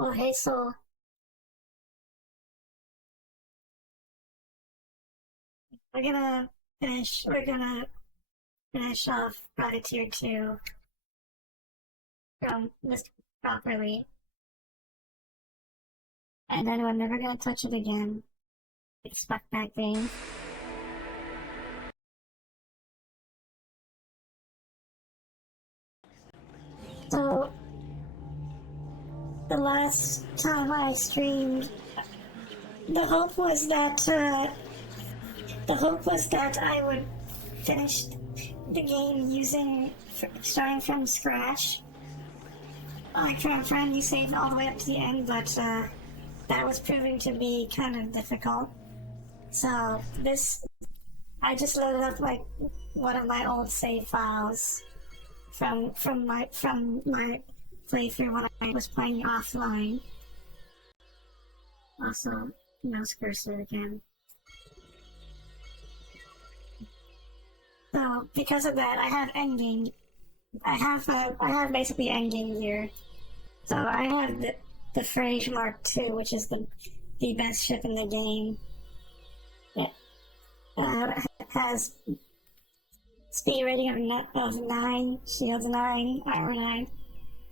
Okay, so we're gonna finish off Project Tier 2 from this properly, and then we're never gonna touch it again. Expect that game. So, the last time I streamed, the hope was that, I would finish the game starting from scratch. Like from you saved all the way up to the end, but that was proving to be kind of difficult. So I just loaded up like one of my old save files from my playthrough when I was playing offline. Also, mouse cursor again. So because of that, I have endgame. I have basically endgame gear. So I have the Frage Mark II, which is the best ship in the game. It has speed rating of 9, shields 9, armor 9.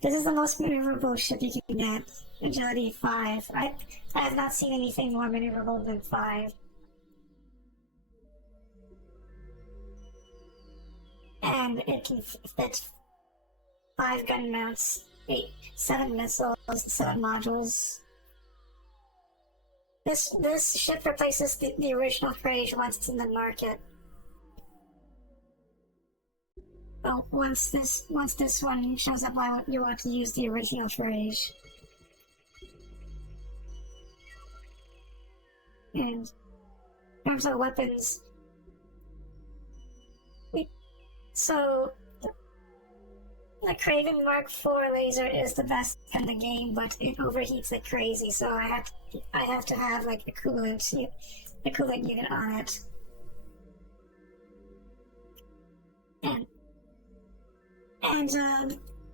This is the most maneuverable ship you can get. Agility 5. I have not seen anything more maneuverable than 5. And it can fit 5 gun mounts, 7 missiles, 7 modules. This ship replaces the original Frage once it's in the market. Well, once this one shows up, you want to use the original Frage. And in terms of weapons, so the Craven Mark IV laser is the best in the game, but it overheats like crazy, so I have to have like a coolant unit on it. And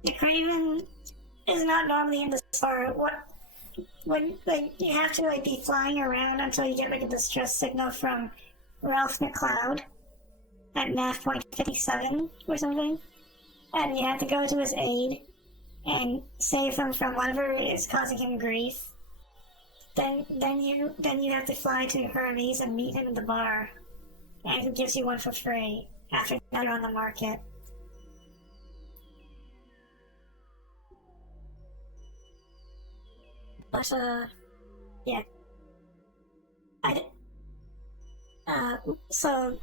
the Craven is not normally in the star. When you have to like be flying around until you get like a distress signal from Ralph McCloud at nav point 57 or something, and you have to go to his aid and save him from whatever is causing him grief. Then you have to fly to Hermes and meet him in the bar, and he gives you one for free after you're on the market. But yeah, so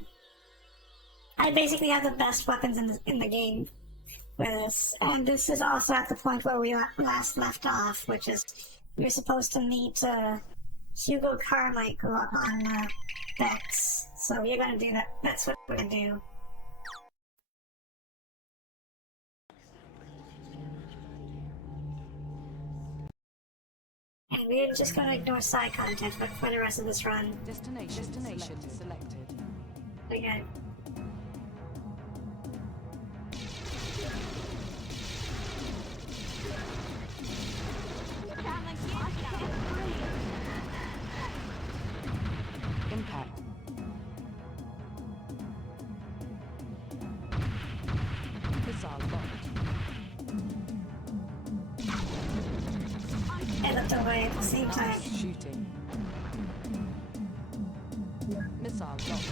I basically have the best weapons in the game for this, and this is also at the point where we last left off, which is we're supposed to meet Hugo Carmichael on Bex. So we're gonna do that. That's what we're gonna do. And we're just gonna ignore side content for the rest of this run. Destination selected. Okay. Impact. Missile locked. And looked away at the same time. Shooting. Missile locked.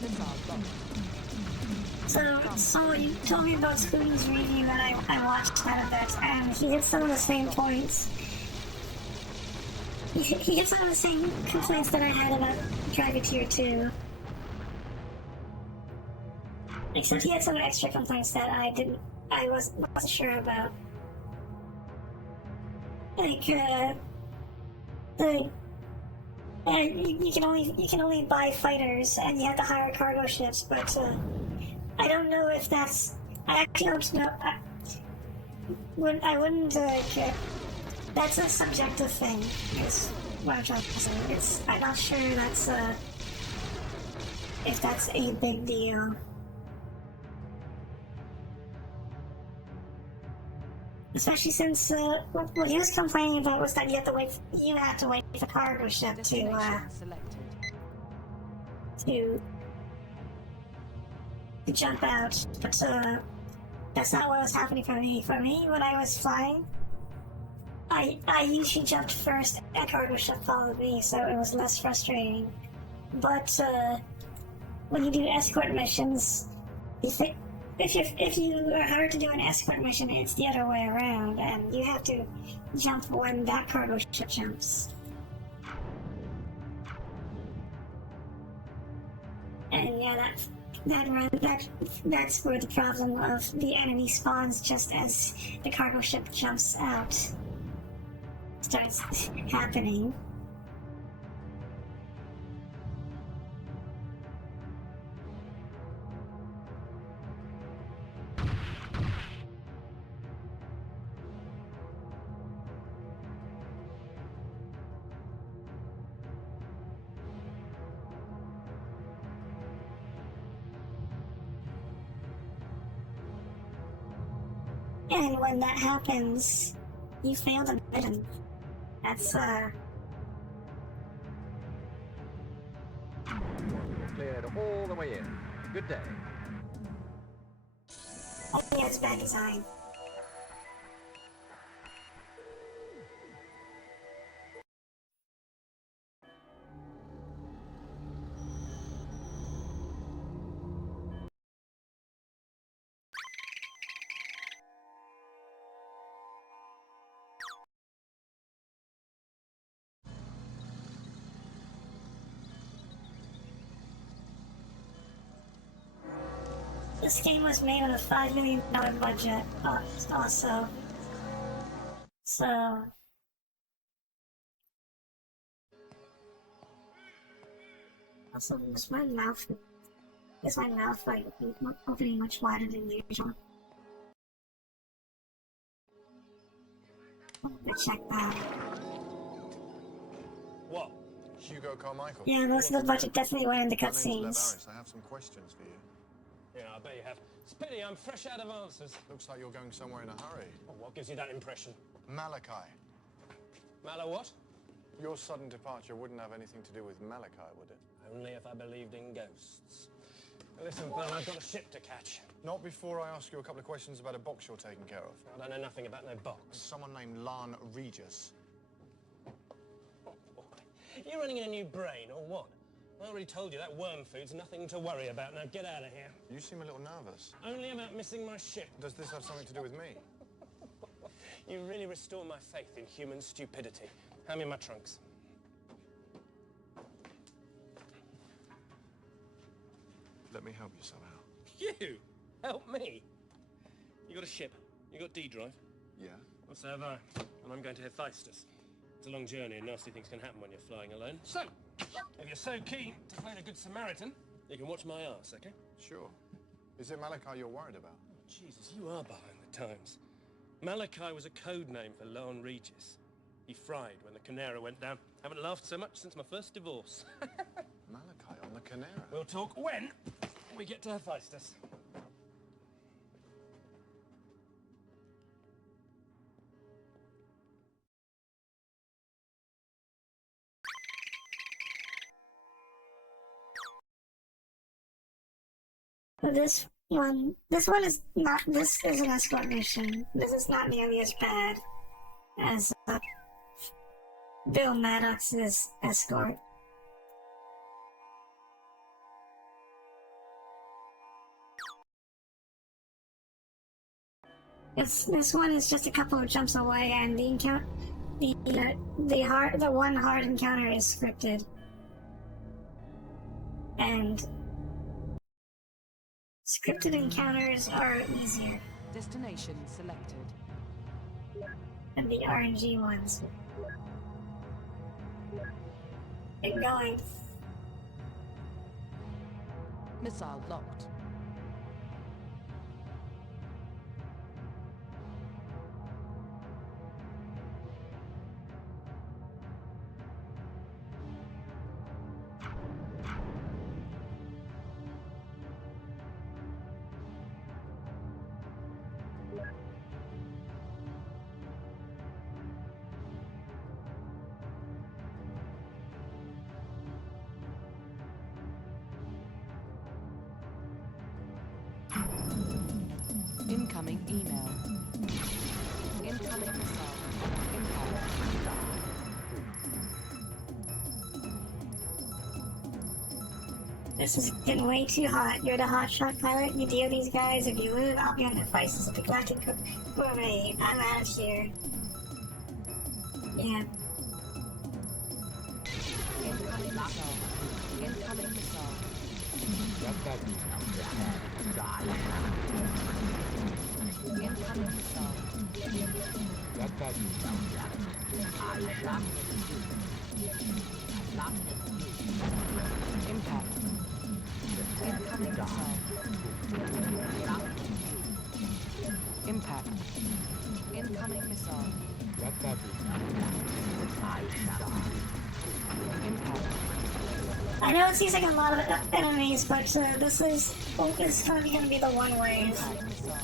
Missile locked. So you told me about Spoon's review and I watched that a bit, and he hit some of the same points. He hit some of the same complaints that I had about Driver Tier 2. Except he had some extra complaints that I wasn't sure about. Like, you can only buy fighters and you have to hire cargo ships, but I don't know if that's. I actually don't know. I wouldn't get. That's a subjective thing. Is what I'm trying to say. I'm not sure that's if that's a big deal. Especially since what he was complaining about was that you have to wait for cargo ship Destination selected. to jump out. But that's not what was happening for me. For me, when I was flying, I usually jumped first and cargo ship followed me, so it was less frustrating. But when you do escort missions, if you are hired to do an escort mission, it's the other way around, and you have to jump when that cargo ship jumps. And yeah, that's where the problem of the enemy spawns just as the cargo ship jumps out starts happening. And when that happens, you fail the mission. That's Cleared all the way in. Good day. I think it's bad design. This game was made on a $5 million budget, also. So. Also, is my mouth like opening much wider than usual? Let's check that. What? Hugo Carmichael? Yeah, most of the budget definitely went into My name's cutscenes. Levaris. I have some questions for you. Yeah, I bet you have. It's a pity I'm fresh out of answers. Looks like you're going somewhere in a hurry. Oh, what gives you that impression? Malachi. Mala what? Your sudden departure wouldn't have anything to do with Malachi, would it? Only if I believed in ghosts. Listen, pal, I've got a ship to catch. Not before I ask you a couple of questions about a box you're taking care of. I don't know nothing about no box. Someone named Lan Regis. Oh, boy. You running in a new brain, or what? I already told you that worm food's nothing to worry about. Now get out of here. You seem a little nervous. Only about missing my ship. Does this have something to do with me? You really restore my faith in human stupidity. Hand me my trunks. Let me help you somehow. You? Help me? You got a ship? You got D drive? Yeah? Well, so have I. And I'm going to Hephaestus. It's a long journey and nasty things can happen when you're flying alone. So, if you're so keen to play the Good Samaritan, you can watch my arse, okay? Sure. Is it Malachi you're worried about? Oh, Jesus, you are behind the times. Malachi was a code name for Lan Regis. He fried when the Canera went down. Haven't laughed so much since my first divorce. Malachi on the Canera? We'll talk when we get to Hephaestus. This is an escort mission. This is not nearly as bad as Bill Maddox's escort. This one is just a couple of jumps away, and the one hard encounter is scripted, and scripted encounters are easier Destination selected. than the RNG ones. Get going. Missile locked. Incoming email. Incoming missile. Impact. This is getting way too hot. You're the hotshot pilot. You deal these guys. If you lose, I'll be on devices at the Galactic Gourmet. I'm out of here. Yeah. Incoming missile. Incoming missile. Incoming missile. Impact. Incoming missile. Impact. Incoming missile. Impact. I know it seems like a lot of enemies, but this is probably going to be the one wave. Impact missile.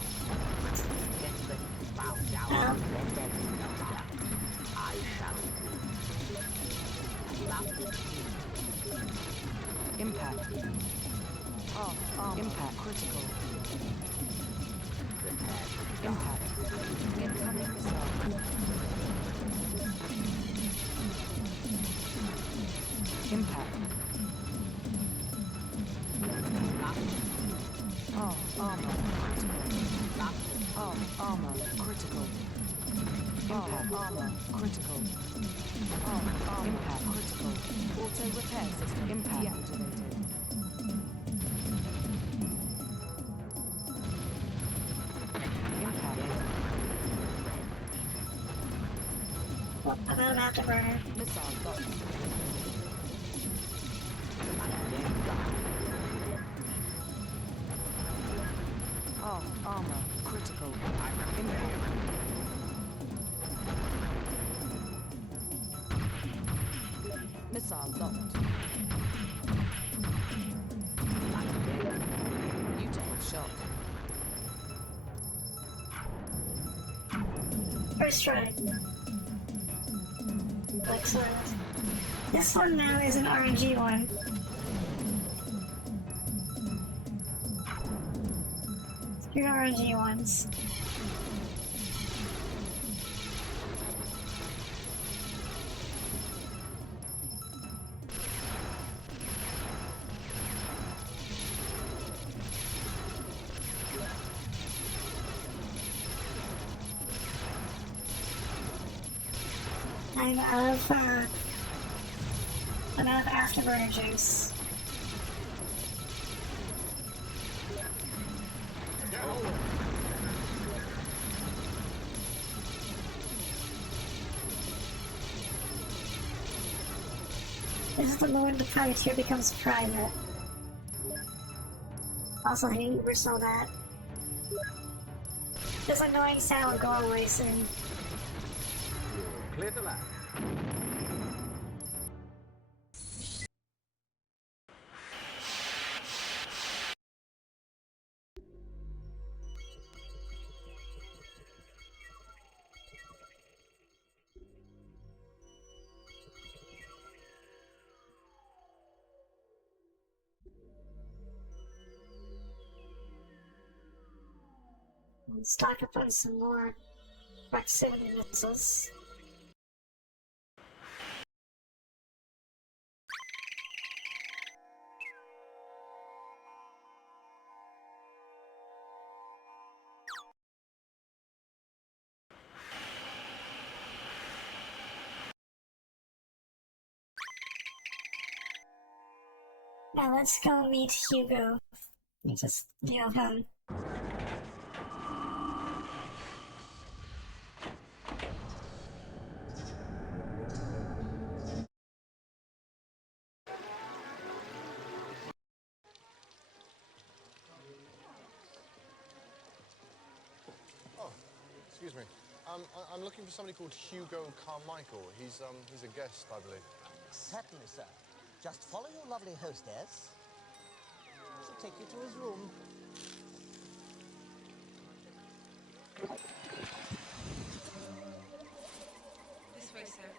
Impact. Impact critical. Impact. Incoming missile. Impact. Armor critical. Armor critical. Impact armor critical. Impact critical. Auto repair system impact deactivated. Impact. I'm out of afterburner. Missile locked. Armor critical. Impact. Missile locked. You take shock. First try. Excellent. This one now is an RNG one. Your RNG ones. I'm out of afterburner juice. This is the moment the privateer becomes private. Also, I need to oversaw that. This annoying sound will go away soon. Clear to land. Stock up on some more proximity missiles. Now let's go meet Hugo. You just deal him. Excuse me. I'm looking for somebody called Hugo Carmichael. He's a guest, I believe. Certainly, sir. Just follow your lovely hostess. She'll take you to his room. This way, sir.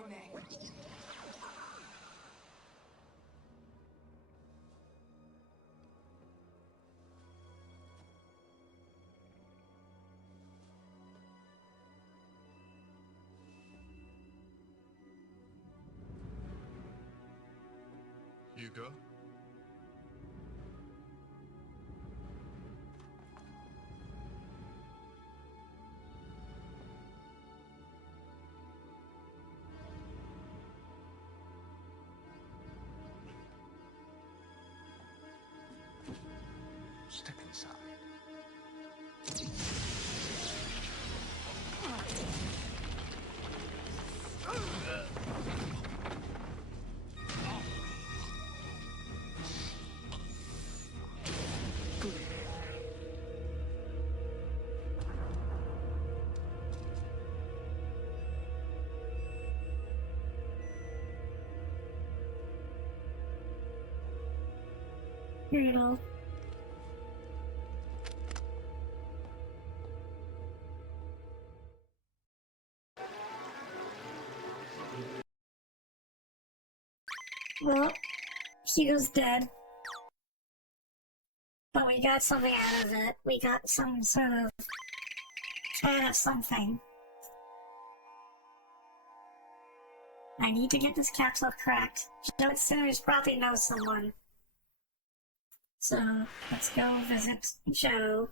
for me. Hugo? Step inside. Brutal. Well, Hugo's dead. But we got something out of it. We got some sort of kind of something. I need to get this capsule cracked. Joe Sinners probably knows someone. So, let's go visit Joe.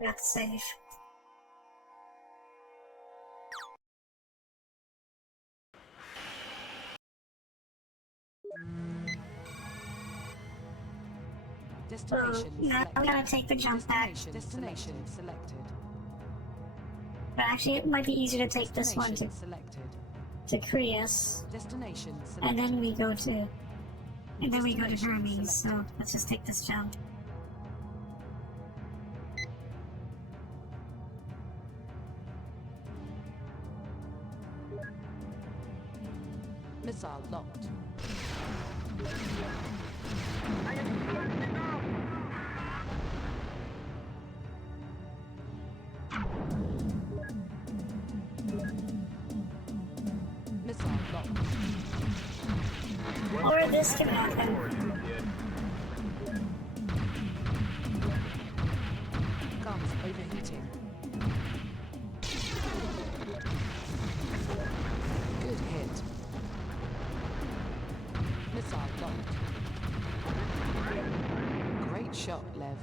That's safe. Destination Now selected. we gotta take the jump back. Destination selected. But actually, it might be easier to take this one Destination selected. to Creus. Destination And selected. then we go to... And then we go to Destination Hermes, so selected. let's just take this jump. Missile locked. Missile locked. Or this can happen. Guns overheating. Good hit. Missile locked. Great shot, Lev.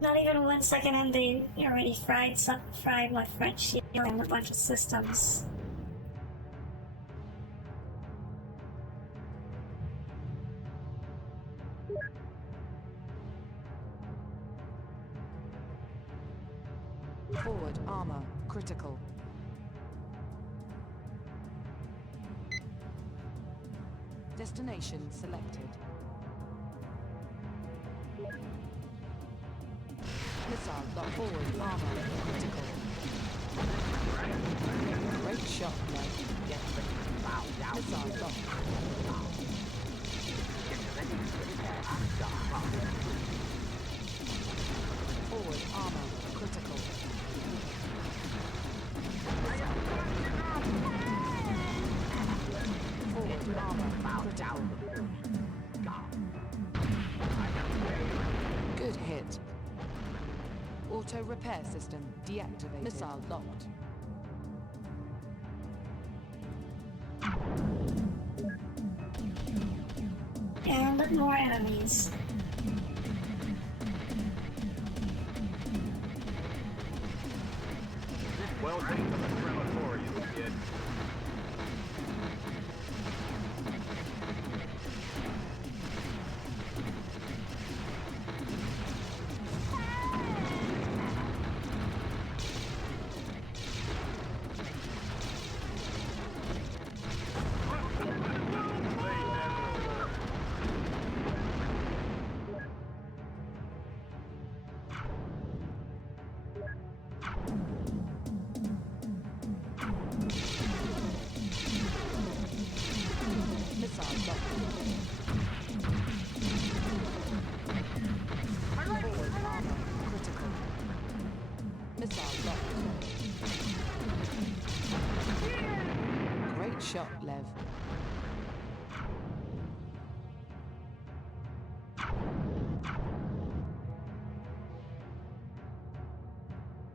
Not even 1 second and they already fried my front shield and a bunch of systems. Forward armor critical. Destination selected. Missile locked. Forward armor critical. Great shot, Lev. Get ready to bow down. Missile locked. Forward armor critical. Forward armor critical. Good hit. Auto repair system deactivated. Missile locked. And more enemies. Well done from the crematorium, kid.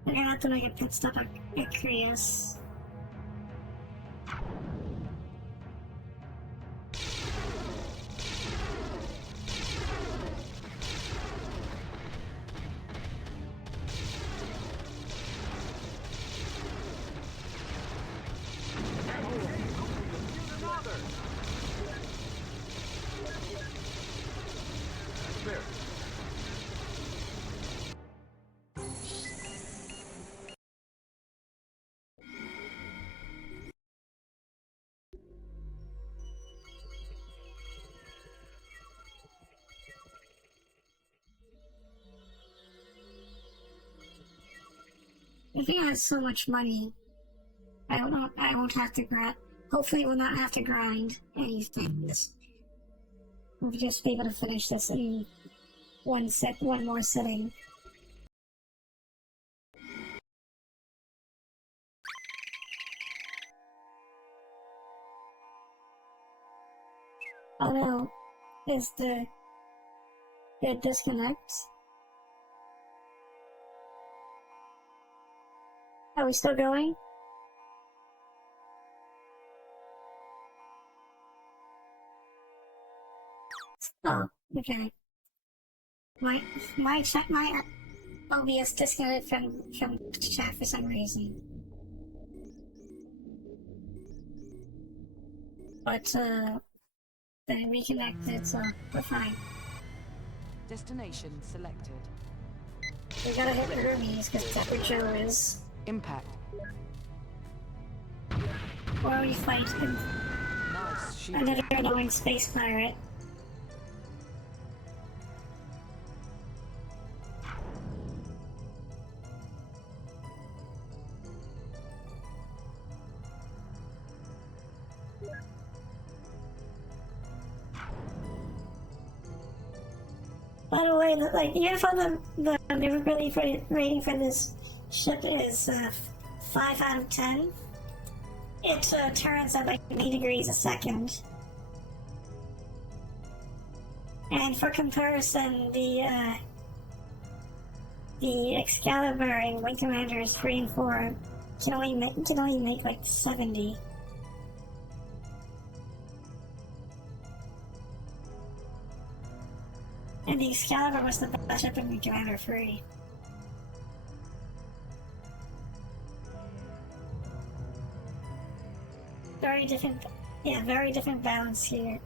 I'm gonna have to make a pit stop at Krios. Clear. I think I have so much money. I won't have to grind. Hopefully, we'll not have to grind anything. We'll just be able to finish this in one more sitting. Oh no, is the disconnect? Are we still going? Oh, okay. My OBS disconnected from chat for some reason. But then reconnected, so we're fine. Destination selected. We gotta hit the Hermes because Pepper Joe is. Impact. We're already fighting Nice shooting. another annoying space pirate. By the way, like even for the livability rating for this ship is 5 out of 10. It turns at like 80 degrees a second. And for comparison, the Excalibur and Wing Commanders 3 and 4 can only make like 70. And the Excalibur was the best ship in Wing Commander 3. Very different balance here.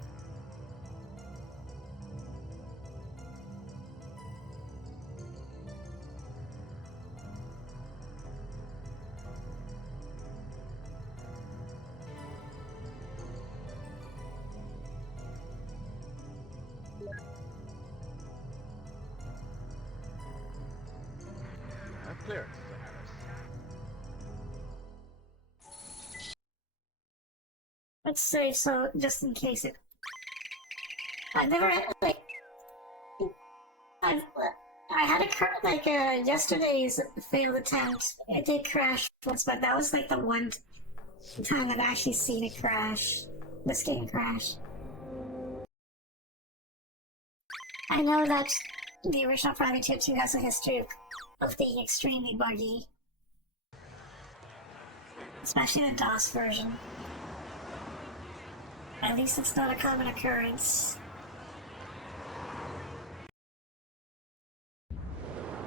Clear. Let's save so just in case it. I've never had like. I had a yesterday's failed attempt. It did crash once, but that was like the one time I've actually seen it crash. This game crash. I know that the original Private 2 has a history of being extremely buggy. Especially the DOS version. At least it's not a common occurrence.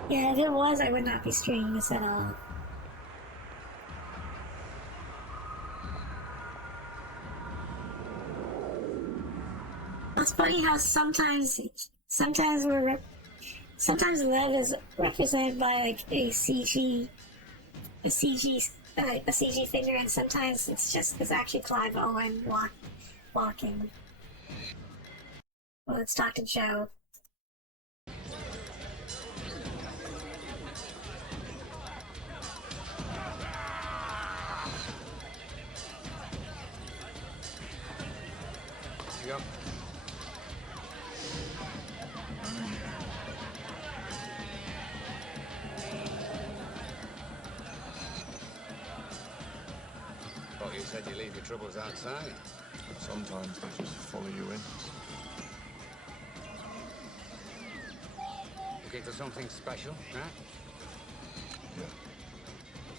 Yeah, if it was, I would not be streaming this at all. It's funny how sometimes Lev is represented by like a CG figure, and sometimes it's actually Clive Owen walking. Well, it's Dr. Joe. You go. Thought you said you leave your troubles outside. Sometimes they just follow you in. Looking for something special, huh? Yeah.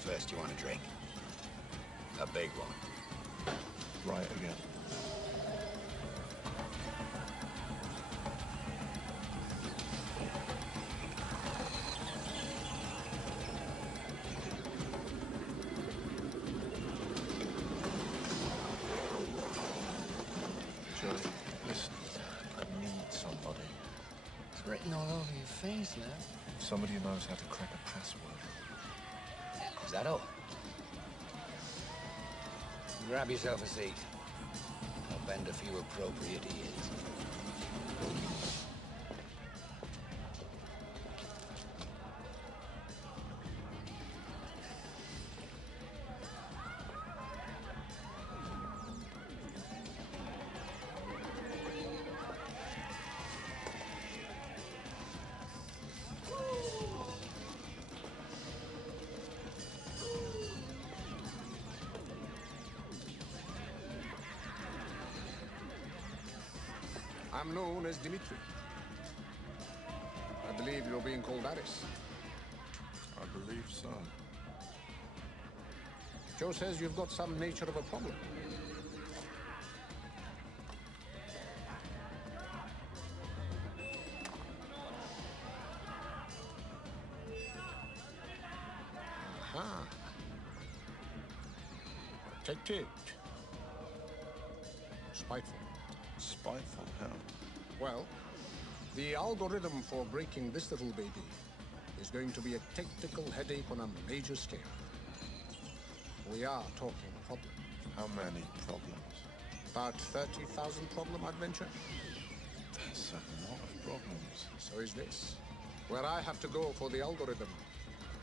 First, you want a drink? A big one. Right again. Joey, listen. I need somebody. It's written all over your face, man. Somebody who knows how to crack a password. Is that all? Grab yourself a seat. I'll bend a few appropriate ears. I'm known as Dimitri. I believe you're being called Aris. I believe so. Joe says you've got some nature of a problem. Aha. Take it. Spiteful. Spiteful, how? Well, the algorithm for breaking this little baby is going to be a technical headache on a major scale. We are talking problem. How many problems? About 30,000 problem, I'd venture. That's a lot of problems. So is this. Where I have to go for the algorithm,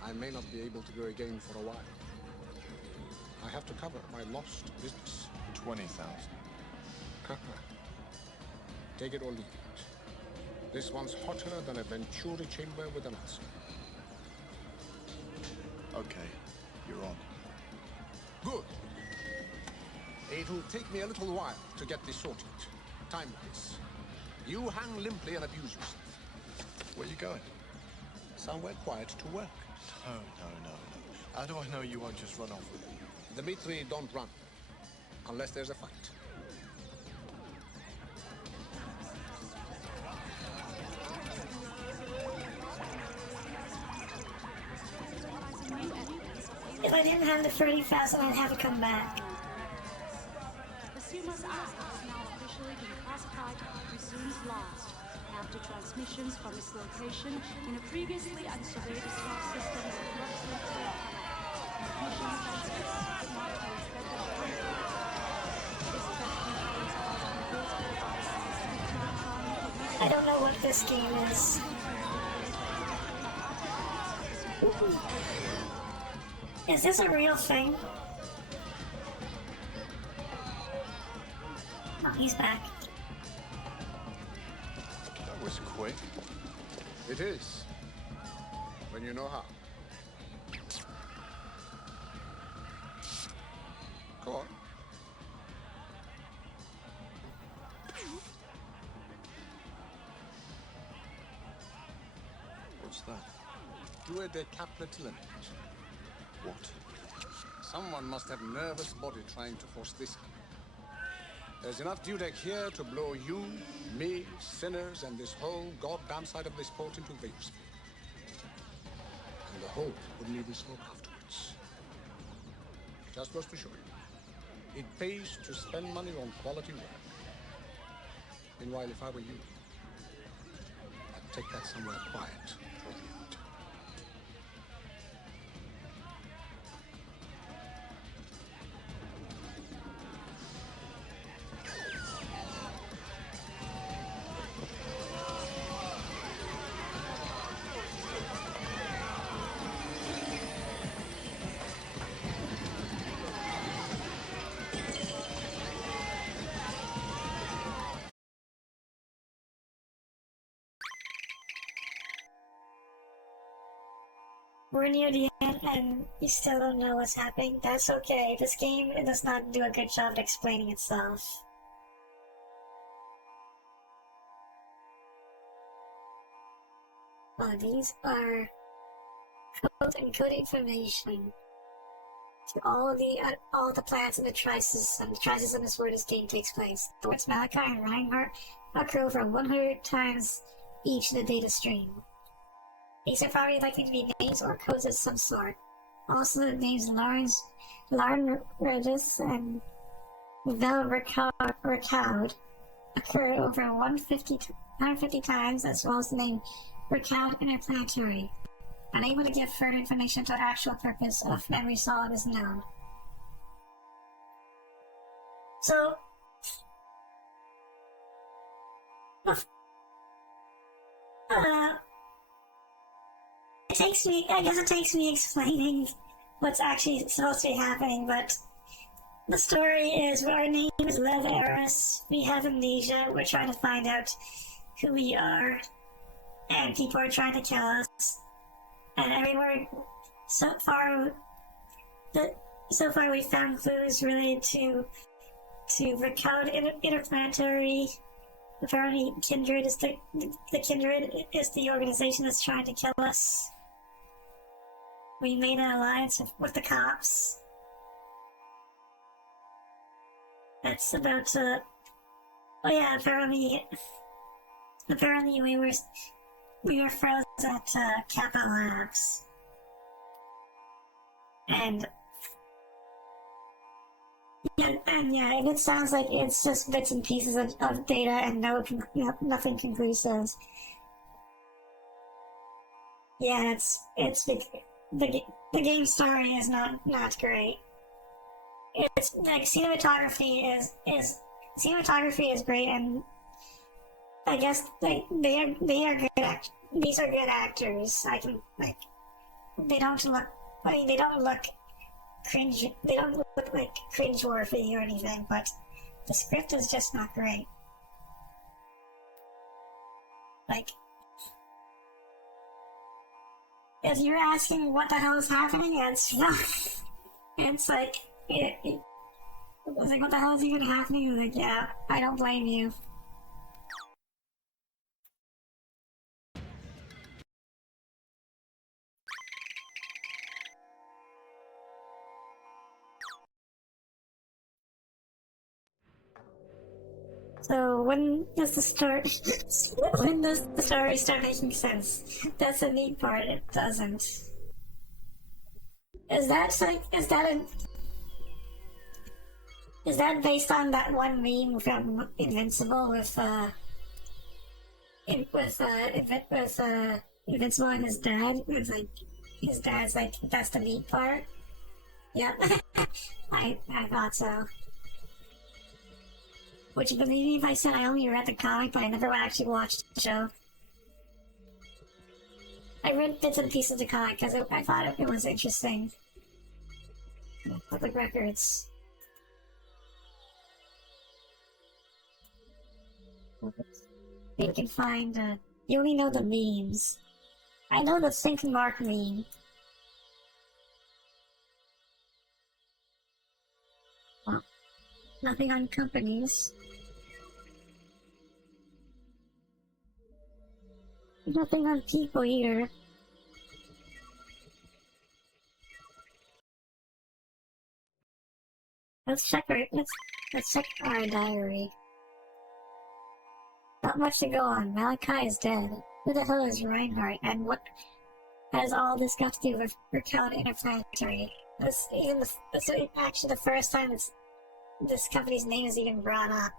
I may not be able to go again for a while. I have to cover my lost business. 20,000. Take it or leave it. This one's hotter than a Venturi chamber with an ulcer. Okay, you're on. Good. It'll take me a little while to get this sorted. Time-wise. You hang limply and abuse yourself. Where are you going? Somewhere quiet to work. No. How do I know you won't just run off with it? Dmitri, don't run. Unless there's a fight. If I didn't have the 30,000, I'd have to come back. The Suma's app has now officially been classified resumes lost after transmissions from its location in a previously unsurveyed smart system were corruptly cleared. Transmission transmits not to expected content. This test contains multiple devices. I don't know what this game is. Is this a real thing? Oh, he's back. That was quick. It is. When you know how. Go on. What's that? Do a decaplet limit. What? Someone must have nervous body trying to force this. There's enough dudek here to blow you, me, sinners, and this whole goddamn side of this port into vapor. And the hope would leave us smoke afterwards. Just goes to show you. It pays to spend money on quality work. Meanwhile, if I were you, I'd take that somewhere quiet for the end. We're near the end and you still don't know what's happening. That's okay. This game does not do a good job at explaining itself. Oh, these are code and code information. to all the planets in the Tri-System. The Tri-System is where this game takes place. The words Malachi and Reinhardt occur over 100 times each in the data stream. These are probably likely to be names or codes of some sort. Also, the names Larn Regis and Vel Racaud occur over 150 times, as well as the name Racaud Interplanetary. Unable to give further information until the actual purpose of Memory Solid is known. So, I guess it takes me explaining what's actually supposed to be happening, but the story is our name is Lev Eris, we have amnesia, we're trying to find out who we are, and people are trying to kill us. And everywhere so far we found clues related to Recount Interplanetary. Apparently Kindred is the Kindred is the organization that's trying to kill us. We made an alliance with the cops. That's about to... Oh yeah, apparently we were frozen at Kappa Labs. And it sounds like it's just bits and pieces of data and nothing conclusive. Yeah, the game story is not great. It's like cinematography is great, and I guess they are good these are good actors. They don't look like cringe-worthy or anything, but the script is just not great. Like, if you're asking what the hell is happening, it's like, what the hell is even happening? Like, yeah, I don't blame you. So when does the story start making sense? That's the neat part. It doesn't. Is that based on that one meme from Invincible with Invincible and his dad? It's like his dad's like, that's the neat part. Yep. I thought so. Would you believe me if I said I only read the comic, but I never actually watched the show? I read bits and pieces of the comic because I thought it was interesting. Public records. You can find, you only know the memes. I know the Think Mark meme. Well, nothing on companies. Nothing on people either. Let's check our diary. Not much to go on. Malachi is dead. Who the hell is Reinhardt? And what has all this got to do with Recount Interplanetary? This actually the first time this company's name is even brought up.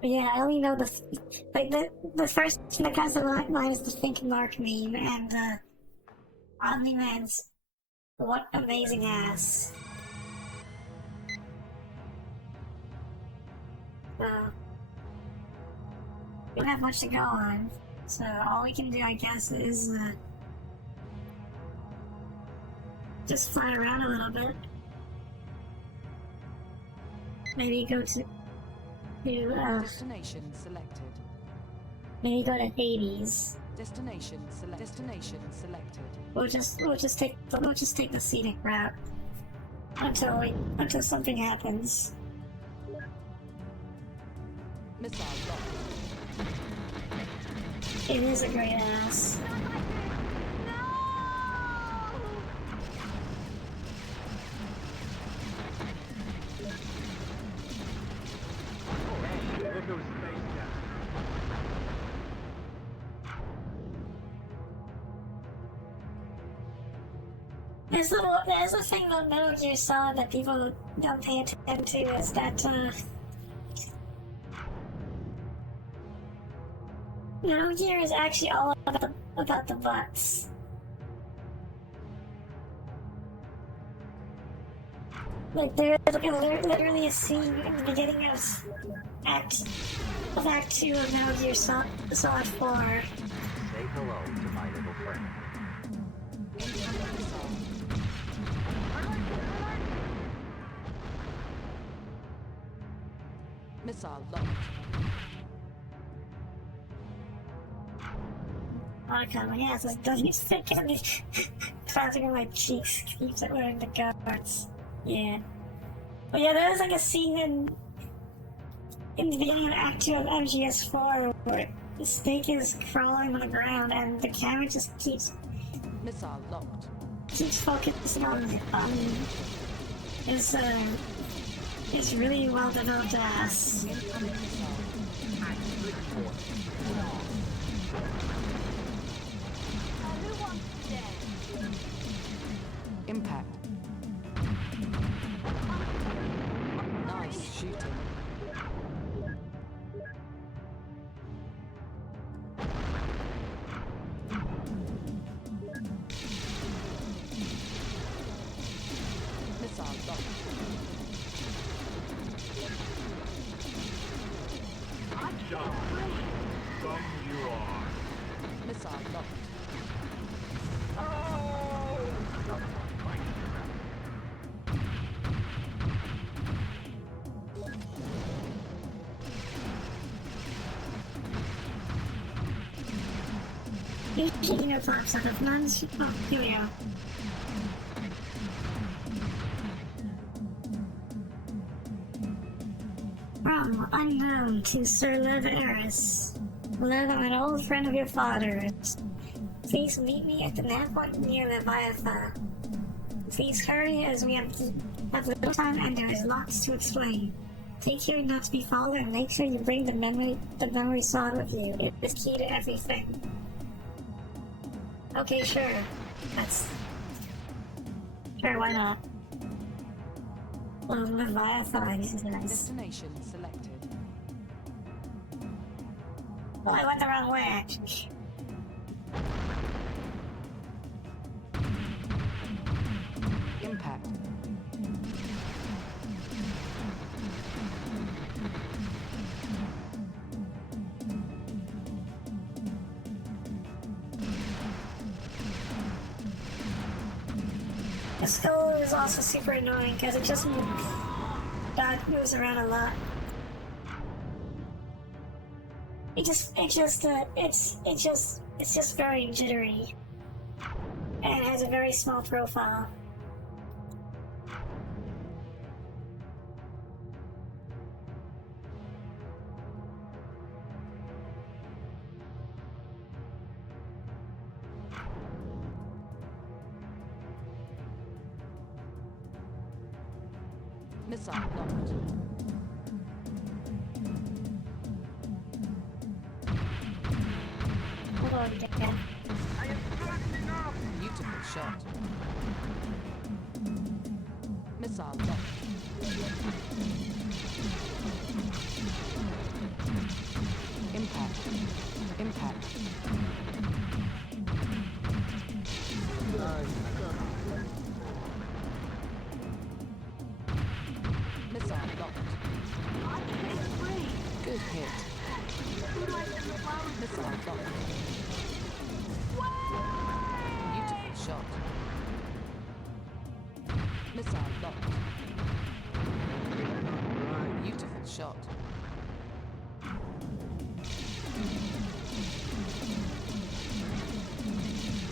But yeah, I only know the first thing that comes to mind is the Think Mark meme and Omni-Man's what amazing ass. So we don't have much to go on, so all we can do, I guess, is just fly around a little bit. Maybe go to destination selected. Maybe go to Hades. Destination selected. We'll just take the scenic route until something happens. Missile locked. It is a great ass. those space jets. There's a thing about Metal Gear Solid that people don't pay attention to is that Metal Gear is actually all about the butts. Like there's literally a scene in the beginning of Act 2 of Metal Gear Solid 4. Say hello to my little friend. Missile locked. Monica, my ass is done stick in me. Clapping on my cheeks keeps it wearing the guards. Yeah. But yeah, there was like a scene in the beginning of Act 2 of MGS4 where the snake is crawling on the ground and the camera just keeps Missile locked. focusing on his really well developed ass. Impact. Nice shooting. Missile locked. Some you are. Missile locked. You know, pops out of nuns. Oh, here we go. From unknown to Sir Lev Eris. Lev, I'm an old friend of your father's. Please meet me at the nav point near Leviathan. Please hurry as we have little time and there is lots to explain. Take care not to be followed and make sure you bring the memory sword with you. It is key to everything. Okay, sure. Sure, why not? Well, Leviathan is nice. Destination selected. Well, I went the wrong way, actually. Impact. The skull is also super annoying because it just moves around a lot. It's just very jittery, and it has a very small profile. Missile locked. Hold on, again. Beautiful shot. Missile locked. Impact. Impact. Missile locked. Good hit. Missile locked. Beautiful shot. Missile locked. Beautiful shot.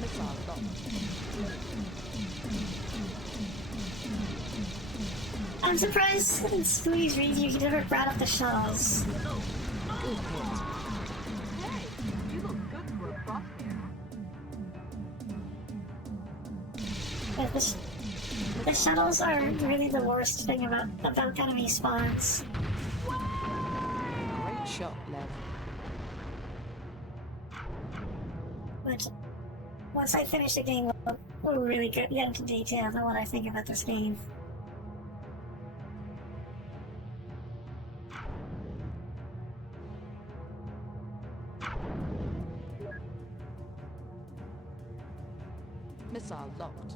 Missile locked. I'm surprised in Spoonie's review he never brought up the shuttles. Good hit. Hey, you look good for a crosshair. But the shuttles are really the worst thing about enemy spawns. Great Good shot, Lev. But once I finish the game, we'll really get into details on what I think about this game. Missile locked.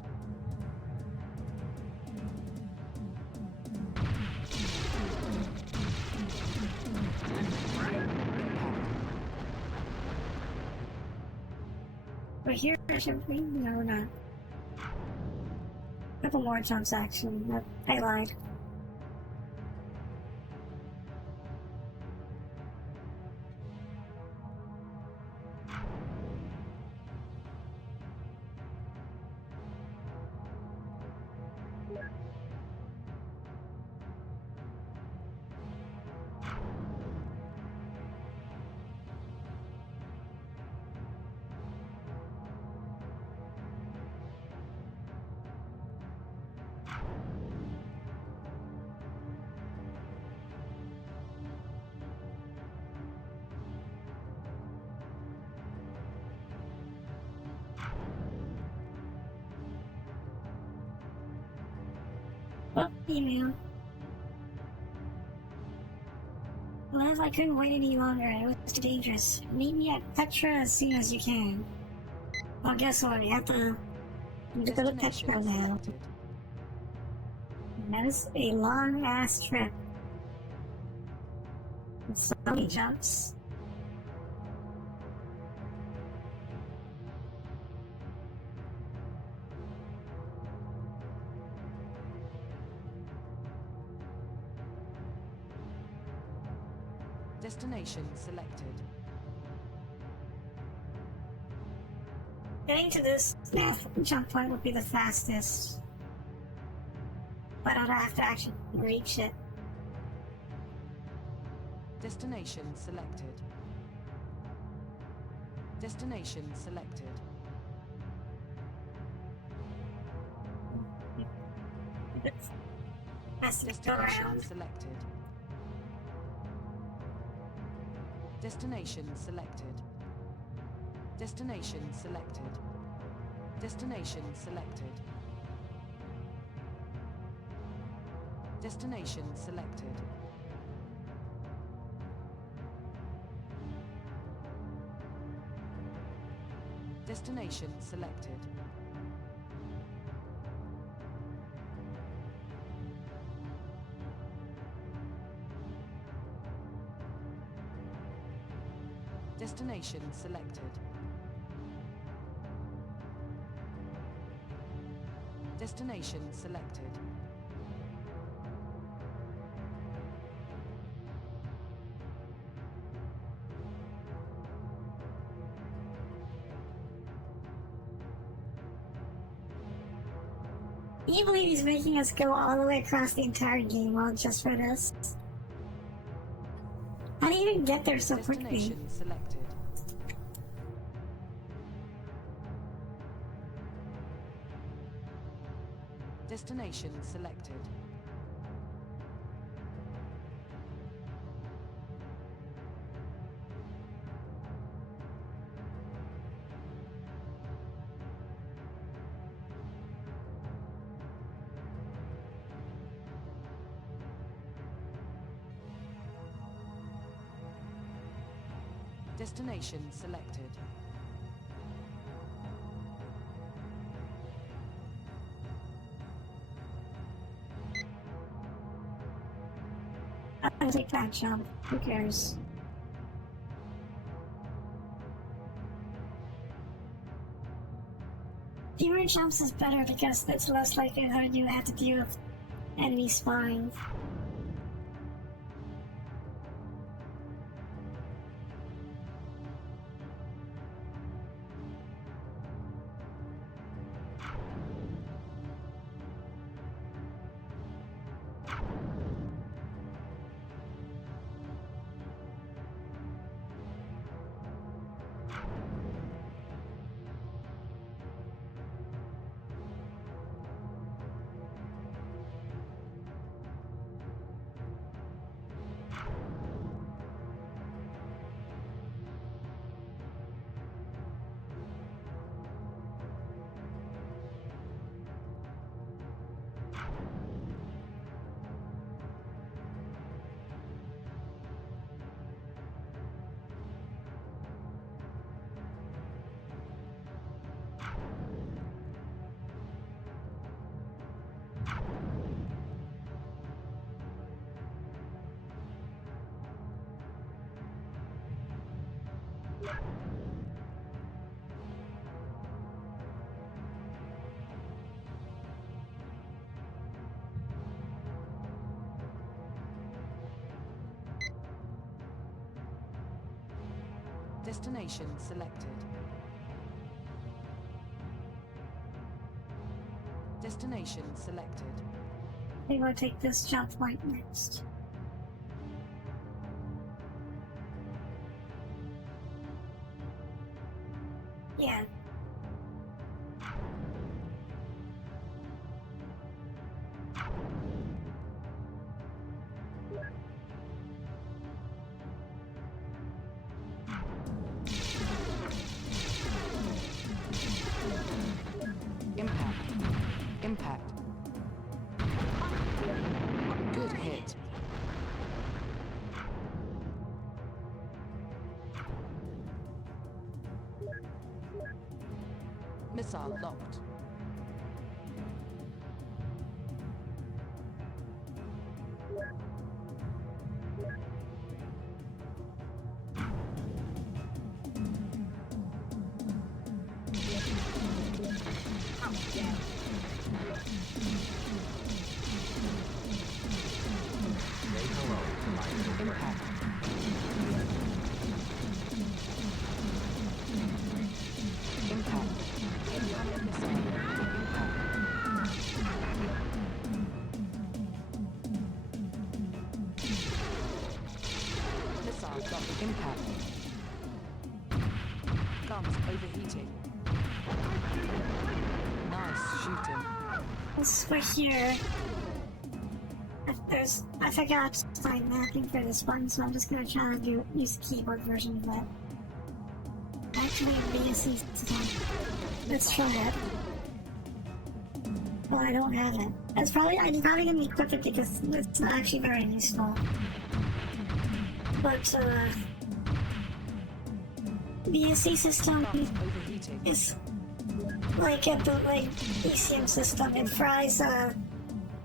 But here, should we? No, we're not. A couple more jumps, actually. I lied. Oh, email. Well, if I couldn't wait any longer, it was too dangerous. Meet me at Petra as soon as you can. Well, guess what? We have to go to Petra now. That is a long-ass trip. With so many jumps. Destination selected. Getting to this jump point would be the fastest. But I'd have to actually reach it. Destination selected. Destination selected. Destination selected. Destination selected. Destination selected. Destination selected. Destination selected. Destination selected. Destination selected. Destination selected. Can you believe he's making us go all the way across the entire game all just for this? How do you even get there so quickly? Destination selected. Destination selected. Destination selected. I'll take that jump. Who cares? Fewer jumps is better because it's less likelihood you have to deal with enemy spawning. Destination selected. Destination selected. I think we'll take this jump point next. Yeah. Impact. Impact. Good hit. Missile locked. Say hello to my little friend. Impact. Impact. Heavy armored missile. Impact. Missile locked. Impact. Guns overheating. Nice shooting. Let's we're here. I forgot to find mapping for this button, so I'm just gonna try to use the keyboard version of that. Actually, BSC stuff. Let's try it. Well, I don't have it. I'm probably gonna equip it because it's not actually very useful. But BSC system is like a bootleg ECM system.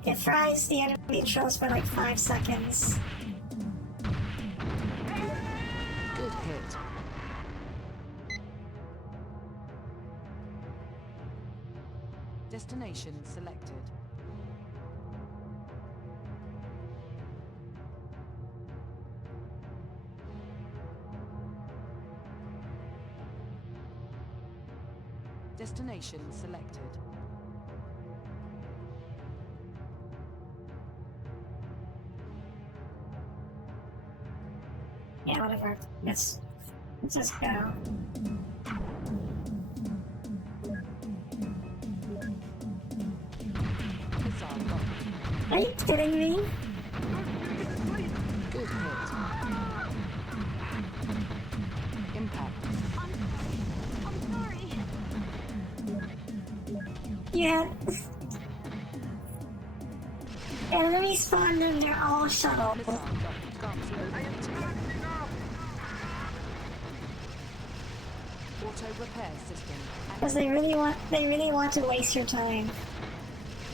It fries the enemy trolls for like 5 seconds. Good hit. Destination selected. Destination selected. Yeah, whatever. Let's just go. Missile locked. Are you kidding me? Good hit. Impact. I'm sorry. Yeah. Enemy spawned and they're all shuttle. Missile locked. Guns overheating. Auto repair system. Because they really want to waste your time.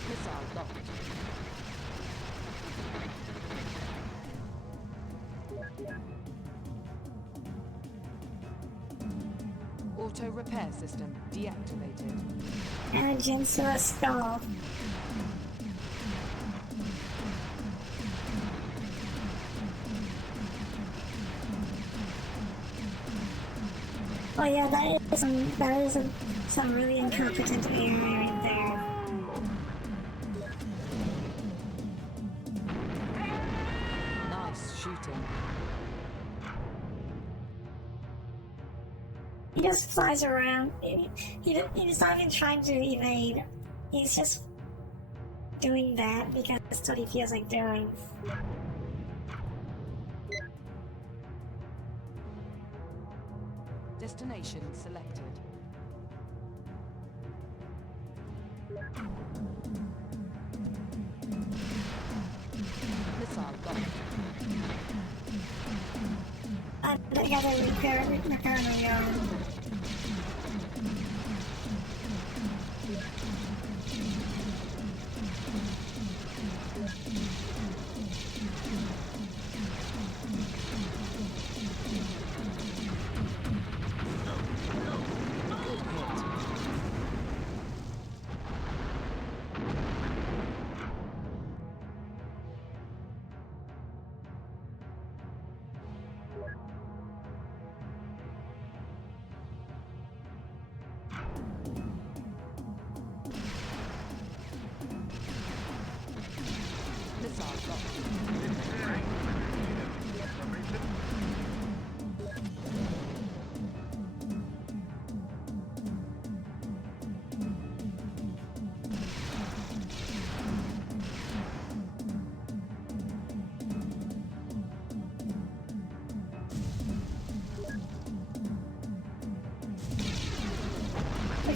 Missile locked. Auto repair system deactivated. Engines to a skull. Oh yeah, that is some really incompetent AI right there. Nice shooting. He just flies around. He's not even trying to evade. He's just doing that because that's what he feels like doing. Destination selected. Missile locked. I gotta repair my own.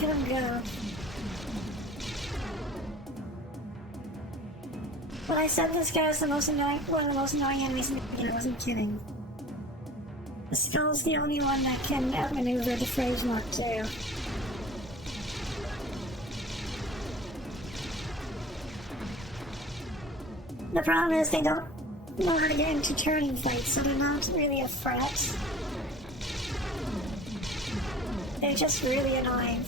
Look at him go. When I said this guy was the most annoying, one of the most annoying enemies in the game, I wasn't kidding. The skull's the only one that can outmaneuver the phrase mark too. The problem is they don't know how to get into turning fights, so they're not really a threat. They're just really annoying.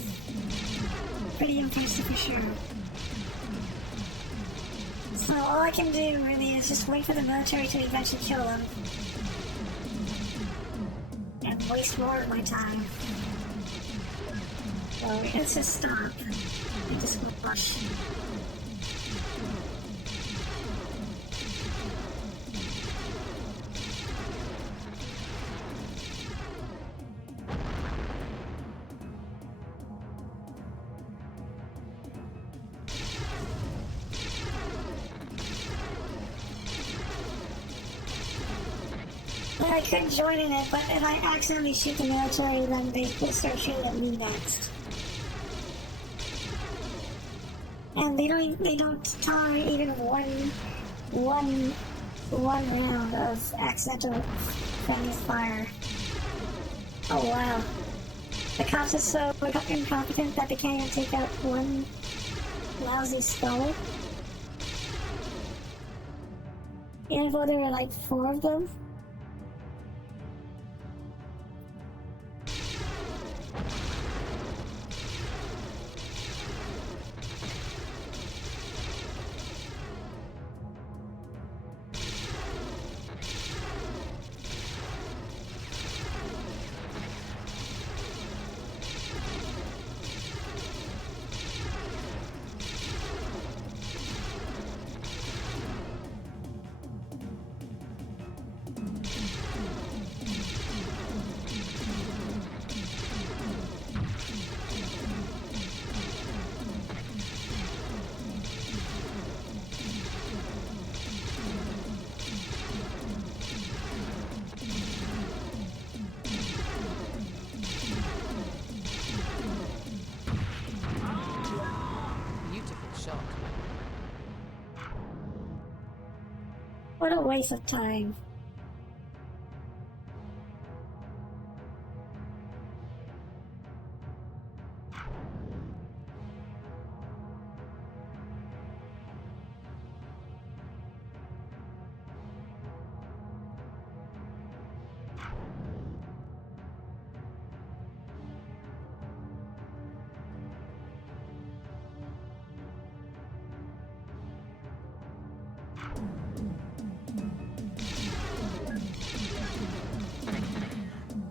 Pretty impressive for sure. So all I can do really is just wait for the military to eventually kill them. And waste more of my time. So let's just stop. And just rush. I could join in it, but if I accidentally shoot the military, then they will start shooting at me next. And they don't tolerate even one round of accidental friendly fire. Oh wow. The cops are so incompetent that they can't even take out one lousy skull. Even though there were like 4 of them. What a waste of time.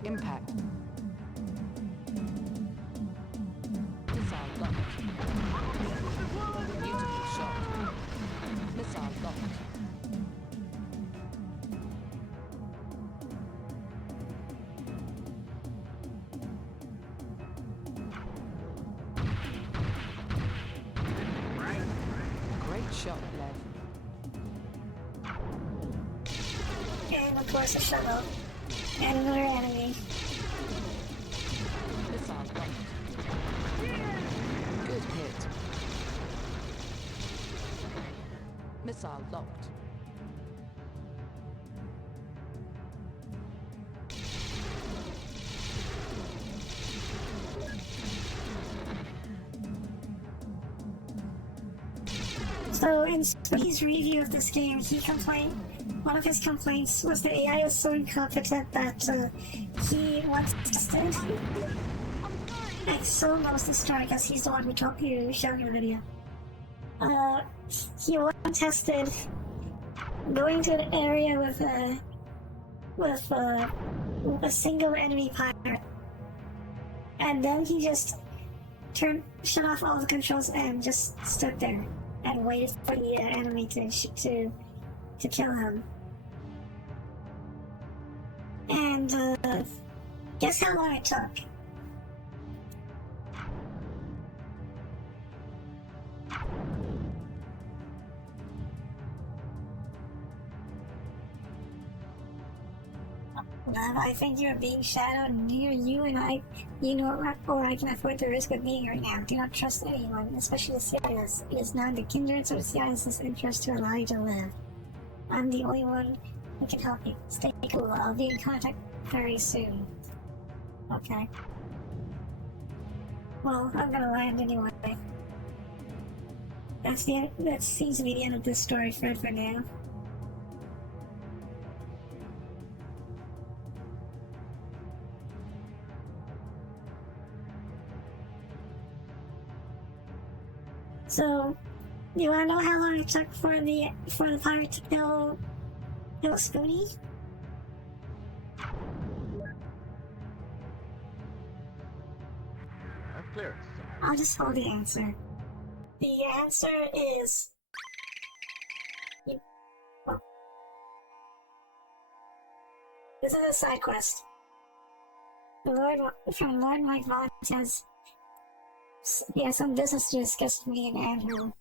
Impact. Missile locked. Beautiful shot. Missile locked. Great shot, Lev. And of course a shuttle. And another enemy. Missile locked. Good hit. Missile locked. So in his review of this game, one of his complaints was that AI was so incompetent that he once tested. I still knows the story because he's the one who showed me the video. He once tested going to an area with a single enemy pirate, and then he just shut off all the controls and just stood there and waited for the enemy to kill him. And guess how long it took? I think you're being shadowed, and neither you and I, or I can afford the risk of being right now. Do not trust anyone, especially the CIS. It is not in the Kindred's or the CIS's interest to allow you to live. I'm the only one who can help you. Stay cool. I'll be in contact very soon. Okay. Well, I'm gonna land anyway. That seems to be the end of this story for now. So, you wanna know how long it took for the pirate to kill Spoonie? Clear. I'll just hold the answer. The answer is... Well, this is a side quest. From Lord Mike Vaughn says... Yeah, some business to discuss me and Andrew.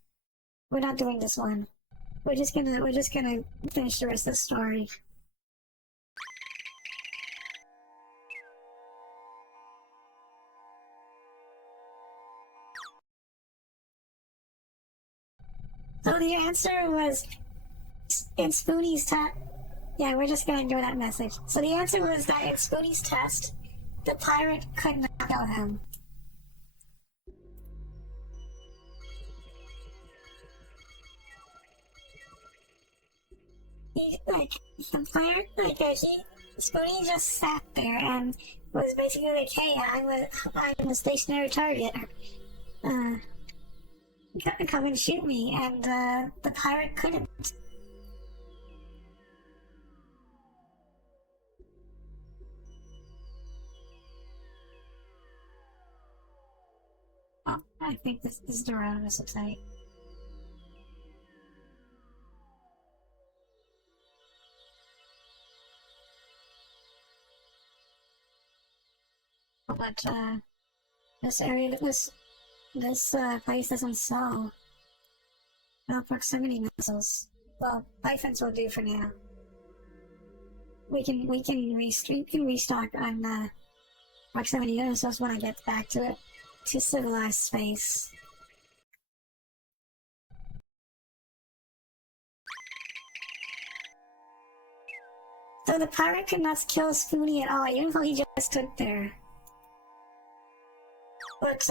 We're not doing this one. We're just gonna finish the rest of the story. So the answer was in Spoonie's test. Yeah, we're just gonna ignore that message. So the answer was that in Spoonie's test, the pirate could not kill him. Spoonie just sat there and was basically like, hey, I'm a stationary target. Come and shoot me, and the pirate couldn't. Oh, I think this is the round of site. But this area, this place doesn't sell proximity missiles. Well, Pythons will do for now. We can restock on proximity missiles when I get back to civilized space. So the pirate could not kill Spoonie at all, even though he just stood there. But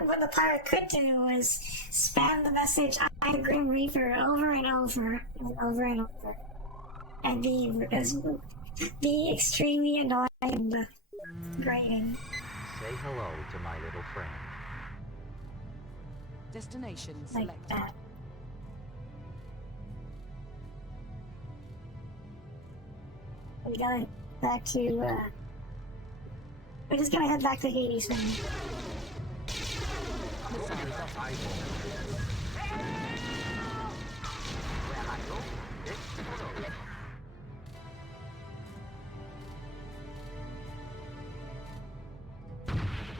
what the pirate could do was spam the message "I'm the Grim Reaper" over and over and over and over, and be extremely annoying and grating. Say hello to my little friend. Destination Like selected. that. We got back to. We're just gonna head back to Hades now.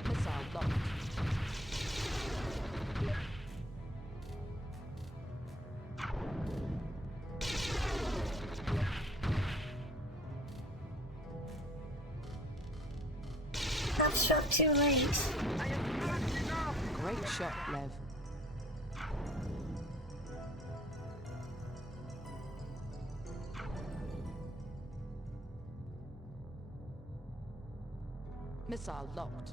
Missile locked. I'm shot too late. Great shot, Lev. Missile locked.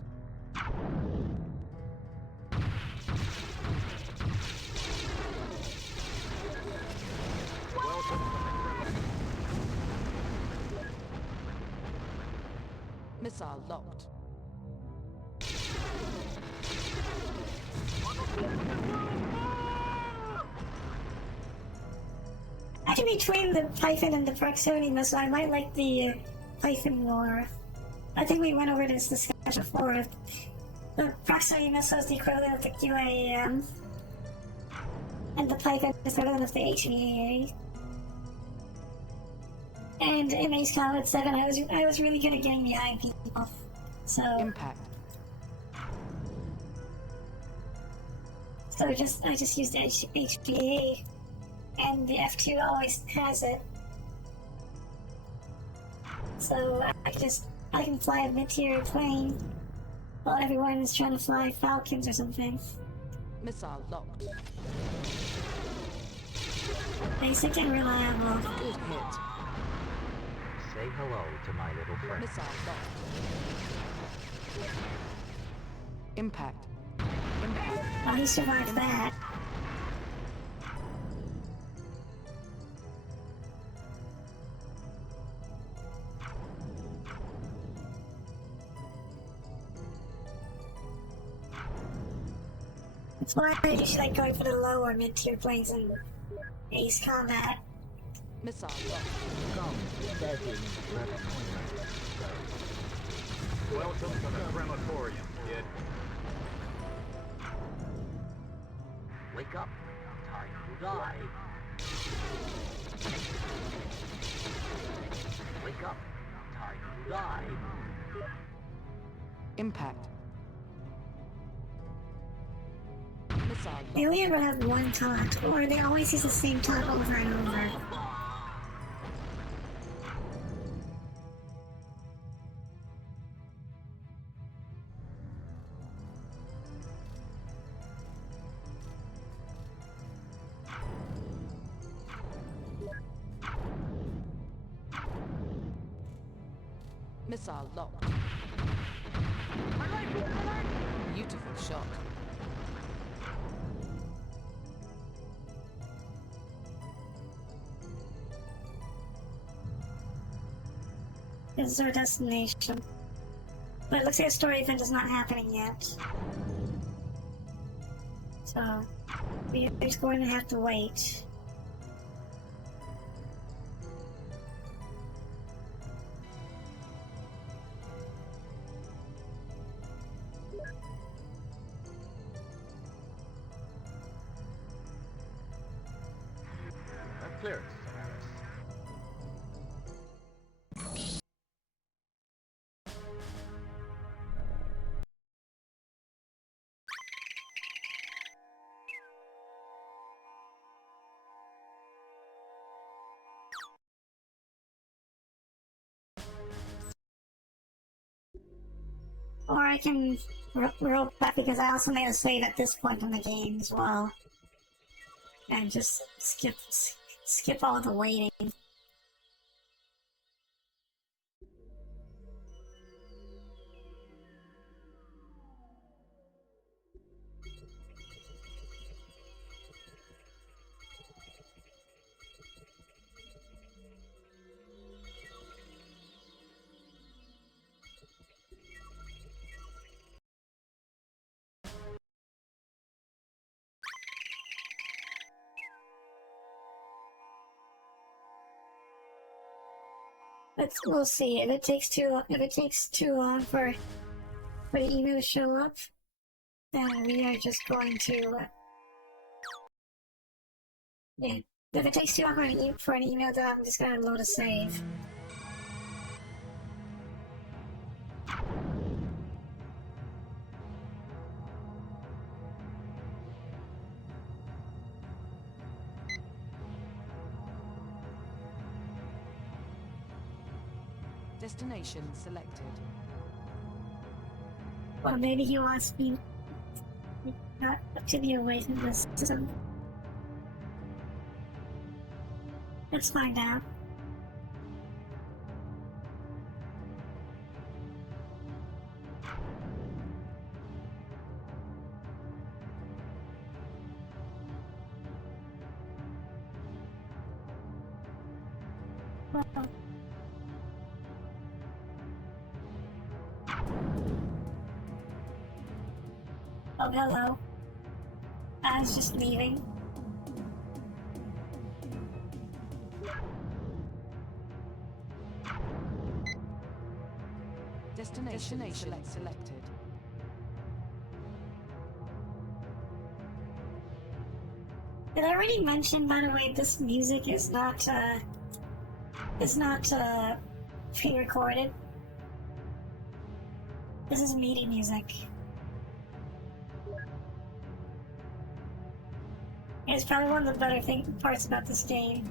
Missile locked. Actually, between the Python and the proximity missile, I might like the Python more. I think we went over this discussion before. The proximity missile is the equivalent of the QAM, and the Python is the equivalent of the HVAA. And in Ace Combat 7, I was really good at getting behind people. So Impact. So I just used the HVAA, and the F2 always has it. So I can fly a mid-tier plane while everyone is trying to fly Falcons or something. Missile locked. Basic and reliable. Good hit. Say hello to my little friend. Missile locked. Impact. Impact. Oh, he survived that. That's why I usually like going for the lower mid-tier planes in Ace Combat. Missile locked. Come, begging reptilian. Welcome to the crematorium, kid. Wake up. Time to die. Wake up. Time to die. Impact. Missile locked. They only ever have one taunt, or they always use the same taunt over and over. Missile locked. Beautiful shot. This is our destination. But it looks like a story event is not happening yet. So, we're just going to have to wait. Clear. Or I can roll back because I also made a save at this point in the game as well. And just skip all the waiting. We'll see. If it takes too long for the email to show up, then we are just going to. Yeah. If it takes too long for an email, then I'm just gonna load a save. Destination selected. Well, maybe he wants me not to be away from the system. Let's find out. Well, oh, hello. I was just leaving. Destination selected. Did I already mention, by the way, this music is not pre-recorded? This is MIDI music. It's probably one of the better parts about this game.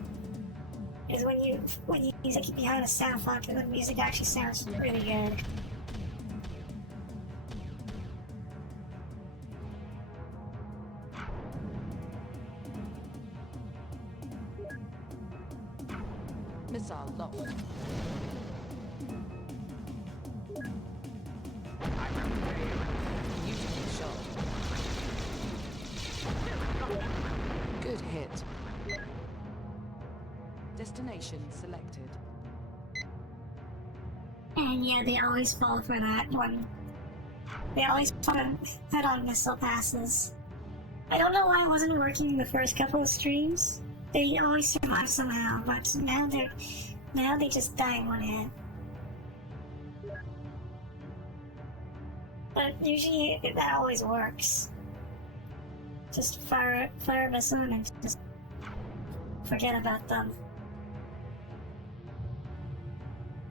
is when you use it behind a sound font, and the music actually sounds really good. Missile locked. Beautiful shot. Good hit. Destination selected. And yeah, they always fall for that one. They always put a head-on missile passes. I don't know why it wasn't working in the first couple of streams. They always survive somehow, but now they just die in one hit. But usually that always works. Just fire a missile and just forget about them.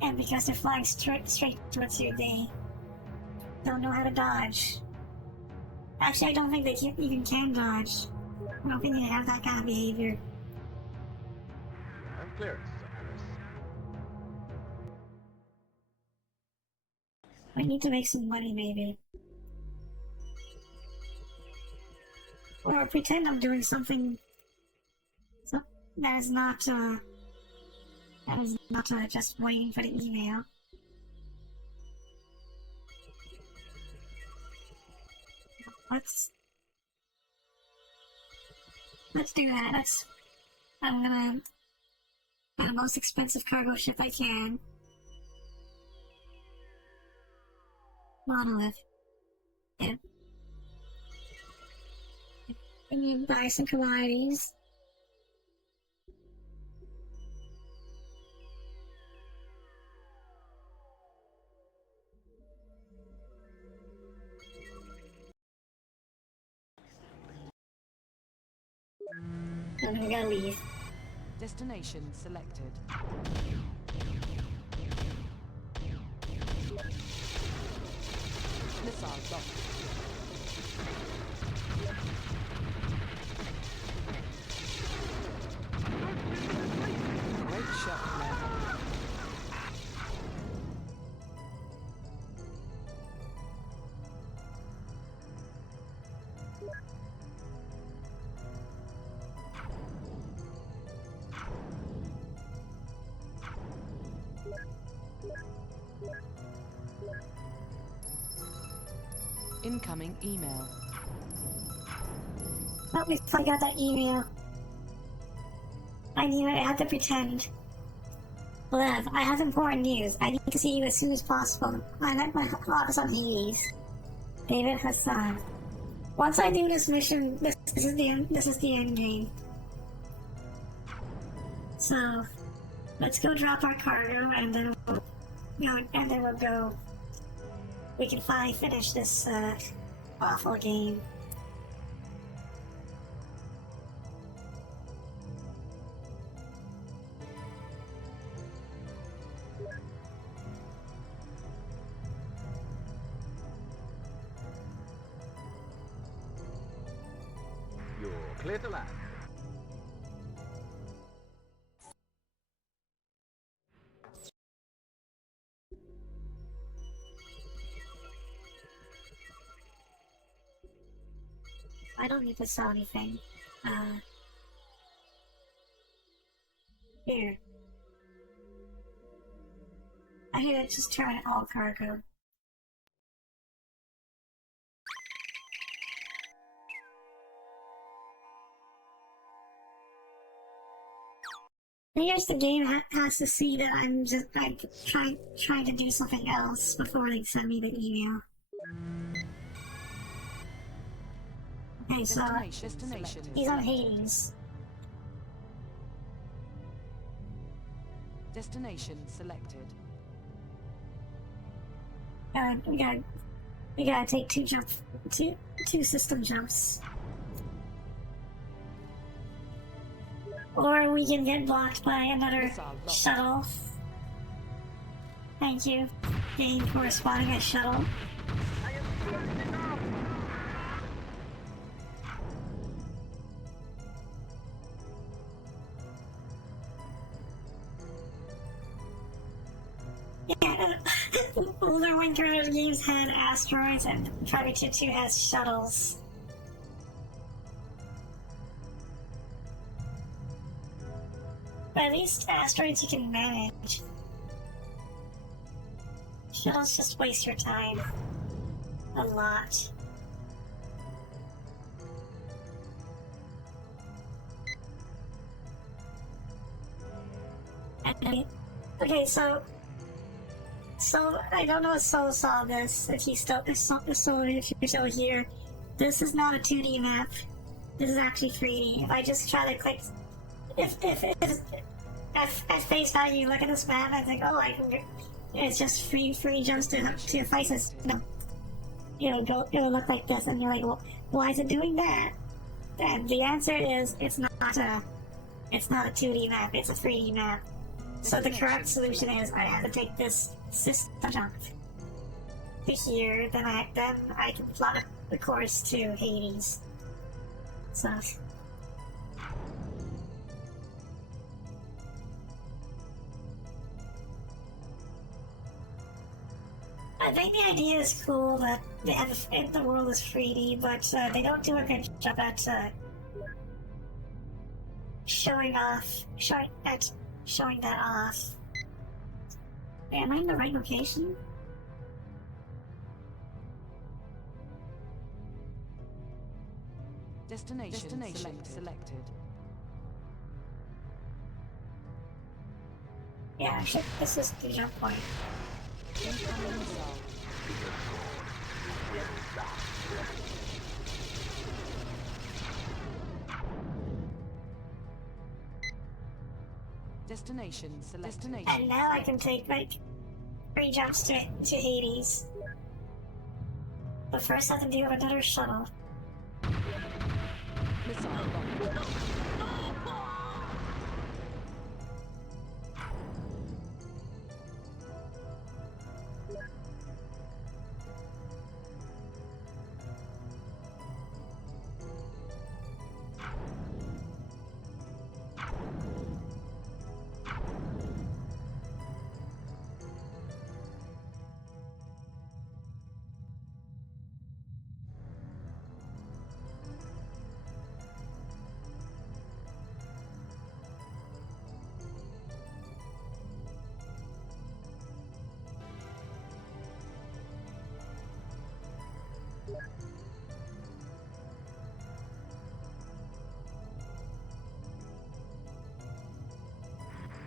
And because they're flying straight towards you, they don't know how to dodge. Actually, I don't think they even can dodge. I don't think they have that kind of behavior. Clearance, I need to make some money, maybe. Or pretend I'm doing something that is not just waiting for the email. Let's do that. I'm gonna buy the most expensive cargo ship I can. Monolith. Yep. And you buy some commodities. And we gotta leave. Destination selected. Missile locked. Great shot, man. Incoming email. Oh, we finally got that email. I knew it, I had to pretend. Lev, I have important news. I need to see you as soon as possible. I'm at my office on Hades. David Hassan. Once I do this mission, this is the end game. So, let's go drop our cargo, and then we'll go. We can finally finish this awful game. You're clear to land. I don't need to sell anything. Here. I need to just turn all cargo. I guess the game has to see that I'm just trying to do something else before they send me the email. Okay, so he's on Hades. Destination selected. We gotta take two system jumps. Or we can get blocked by another shuttle. Thank you. Game corresponding as shuttle. older Wing Commander games had asteroids, and Private Tier 2 has shuttles. But at least asteroids you can manage. Shuttles just waste your time. A lot. Okay, so I don't know if Soul saw this. If you're still here, this is not a 2D map. This is actually 3D. If I just try to click, if at face value, look at this map, I think, oh, it's just free jumps to Ephesus. No, it'll look like this, and you're like, well, why is it doing that? And the answer is, it's not a 2D map. It's a 3D map. So the correct solution is I have to take this system jump to here, then I can plot the course to Hades. So I think the idea is cool that the world is 3D, but they don't do a good job at showing that off. Wait, am I in the right location? Destination selected. Yeah, shit, this is the jump point. Incoming missile. Destination select. And now I can take like 3 jumps to Hades. But first I have to deal with another shuttle. Missile locked.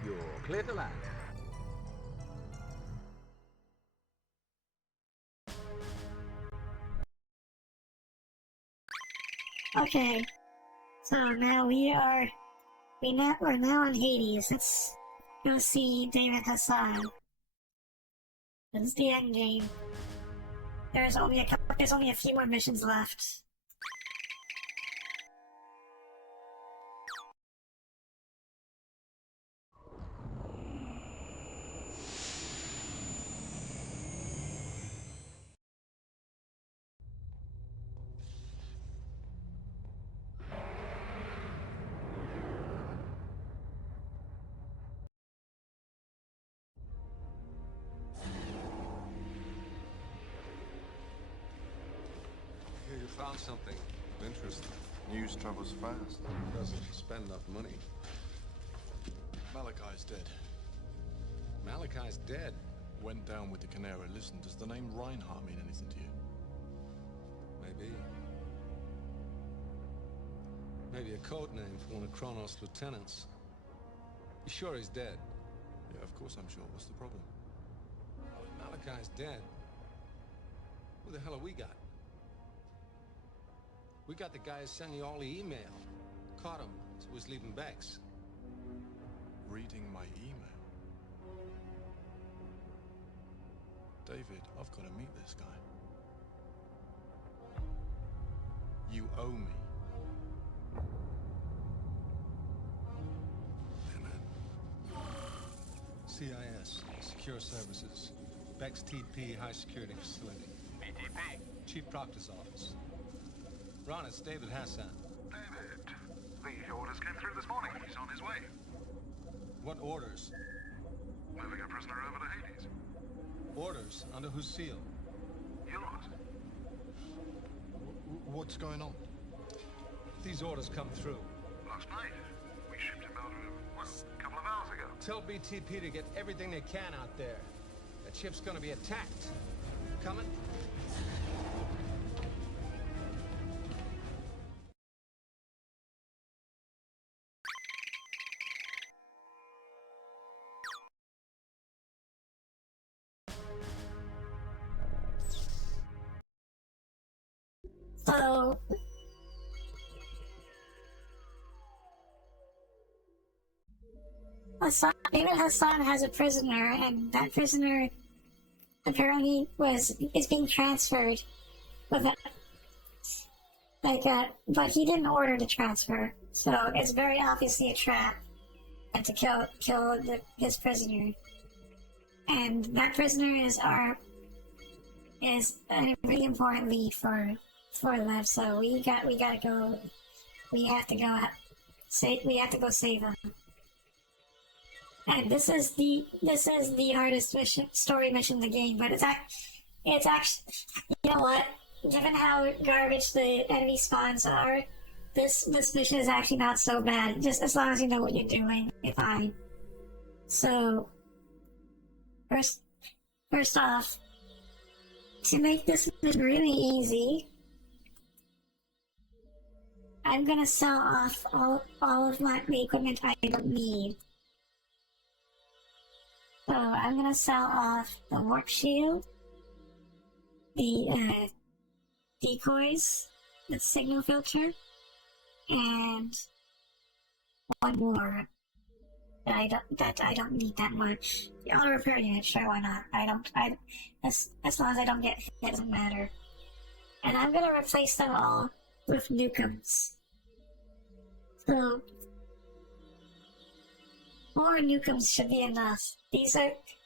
You're clear to land. Okay, so now we're now on Hades. Let's go see David Hassan. This is the end game. There's only a few more missions left. You found something of interest. News travels fast. Doesn't spend enough money. Malachi's dead. Malachi's dead. Went down with the Canary. Listen, does the name Reinhardt mean anything to you? Maybe. Maybe a code name for one of Kronos' lieutenants. You sure he's dead? Yeah, of course I'm sure. What's the problem? Well, if Malachi's dead, who the hell have we got? We got the guy who sent you all the email. Caught him as he was leaving Bex. Reading my email. David, I've got to meet this guy. You owe me. Hey, man. CIS, Secure Services. Bex TP High Security Facility. BTP. Chief Proctor's Office. Ron, it's David Hassan. David, the orders came through this morning. He's on his way. What orders? Moving a prisoner over to Hades. Orders? Under whose seal? Yours. What's going on? These orders come through. Last night. We shipped him out, a couple of hours ago. Tell BTP to get everything they can out there. That ship's gonna be attacked. Coming? So, David Hassan has a prisoner, and that prisoner apparently is being transferred with but he didn't order the transfer, so it's very obviously a trap and to kill his prisoner. And that prisoner is a really important lead for Lev, so we have to go save him. And this is the hardest story mission in the game, but it's actually, you know what? Given how garbage the enemy spawns are, this mission is actually not so bad. Just as long as you know what you're doing, you're fine. So, first off, to make this mission really easy, I'm gonna sell off all of the equipment I don't need. So I'm gonna sell off the warp shield, the decoys, the signal filter, and one more that I don't need that much. The auto repair unit, sure, why not? As long as I don't get hit, it doesn't matter. And I'm gonna replace them all with Nukems. So 4 Nukems should be enough.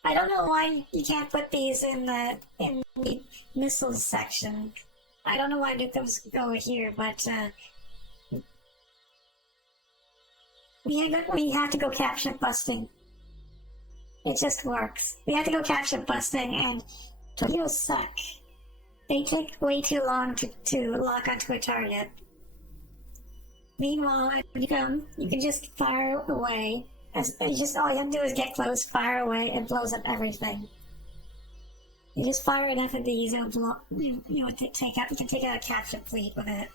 I don't know why you can't put these in the missiles section. I don't know why Nukems go here, but we have to go capture busting. It just works. We have to go capture busting, and torpedoes suck. They take way too long to lock onto a target. Meanwhile, when you come, you can just fire away. All you have to do is get close, fire away, and blows up everything. You just fire enough of these, it'll blow. You can take out a capture fleet with it.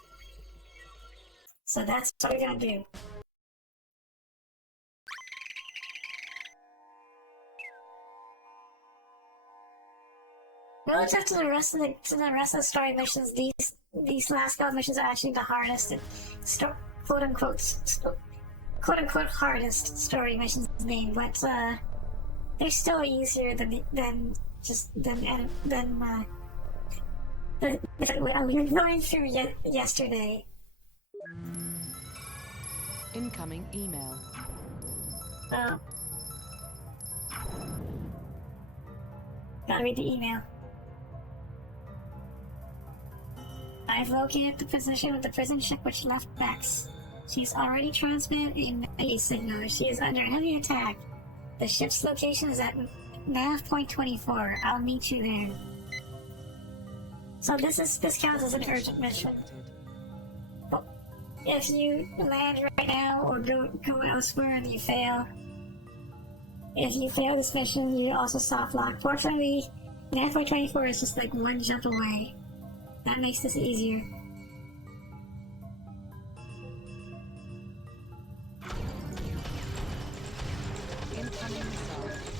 So that's what we're gonna do. Relative to the rest of the story missions, these last couple missions are actually the hardest, quote unquote hardest story missions named, but they're still easier than we were going through yesterday. Incoming email. Gotta read the email. I've located the position of the prison ship which left Bex. She's already transmitted a melee signal. She is under heavy attack. The ship's location is at nav point 24. I'll meet you there. So this counts as an urgent mission. If you land right now or go elsewhere and you fail, if you fail this mission, you also soft lock. Fortunately, nav point 24 is just like one jump away. That makes this easier.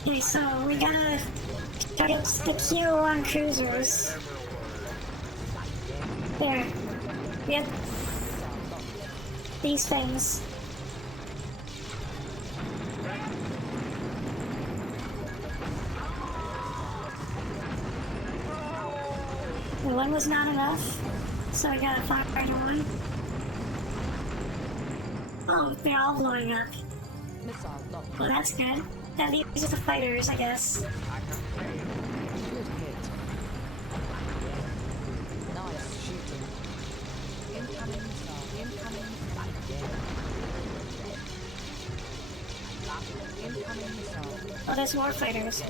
Okay, so we gotta target the Q1 cruisers. There. Yep. These things. One was not enough, so I gotta fire one. Oh, they're all blowing up. Well, that's good. That leaves just the fighters, I guess. Good hit. Nice shooting. Incoming missile. Incoming missile. Oh, there's more fighters.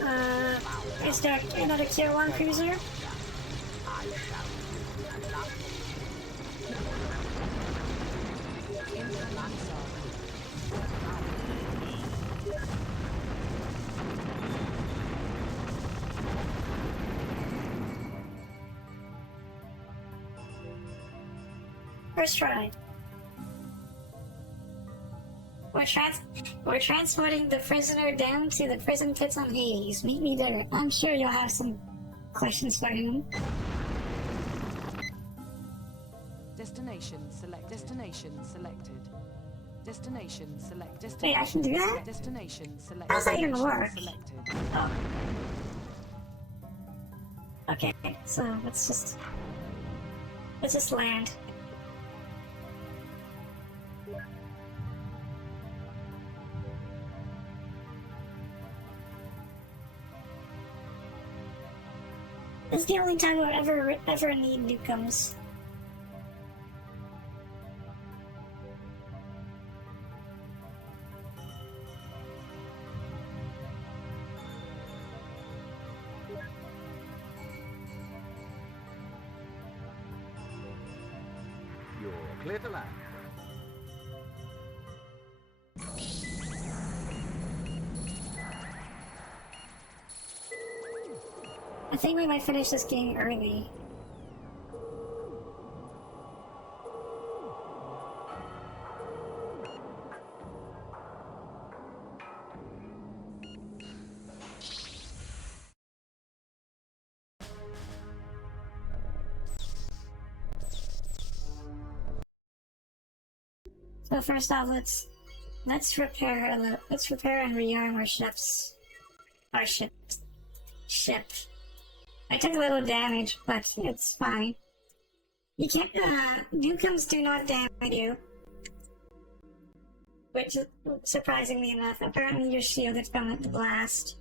Is there another Tier 1 cruiser? First try. We're transporting the prisoner down to the prison pits on Hades. Meet me there. I'm sure you'll have some questions for him. Destination select. Destination selected. Destination select. Wait, I can do that? Destination select. How's that even work? Selected. Oh. Okay, so let's just land. This is the only time we'll ever need newcomes. You're clear to land. I think we might finish this game early. So first off, let's repair and rearm our ships. Our ship. I took a little damage, but it's fine. You can't, newcomes do not damage you. Which, surprisingly enough, apparently you're shielded from the blast.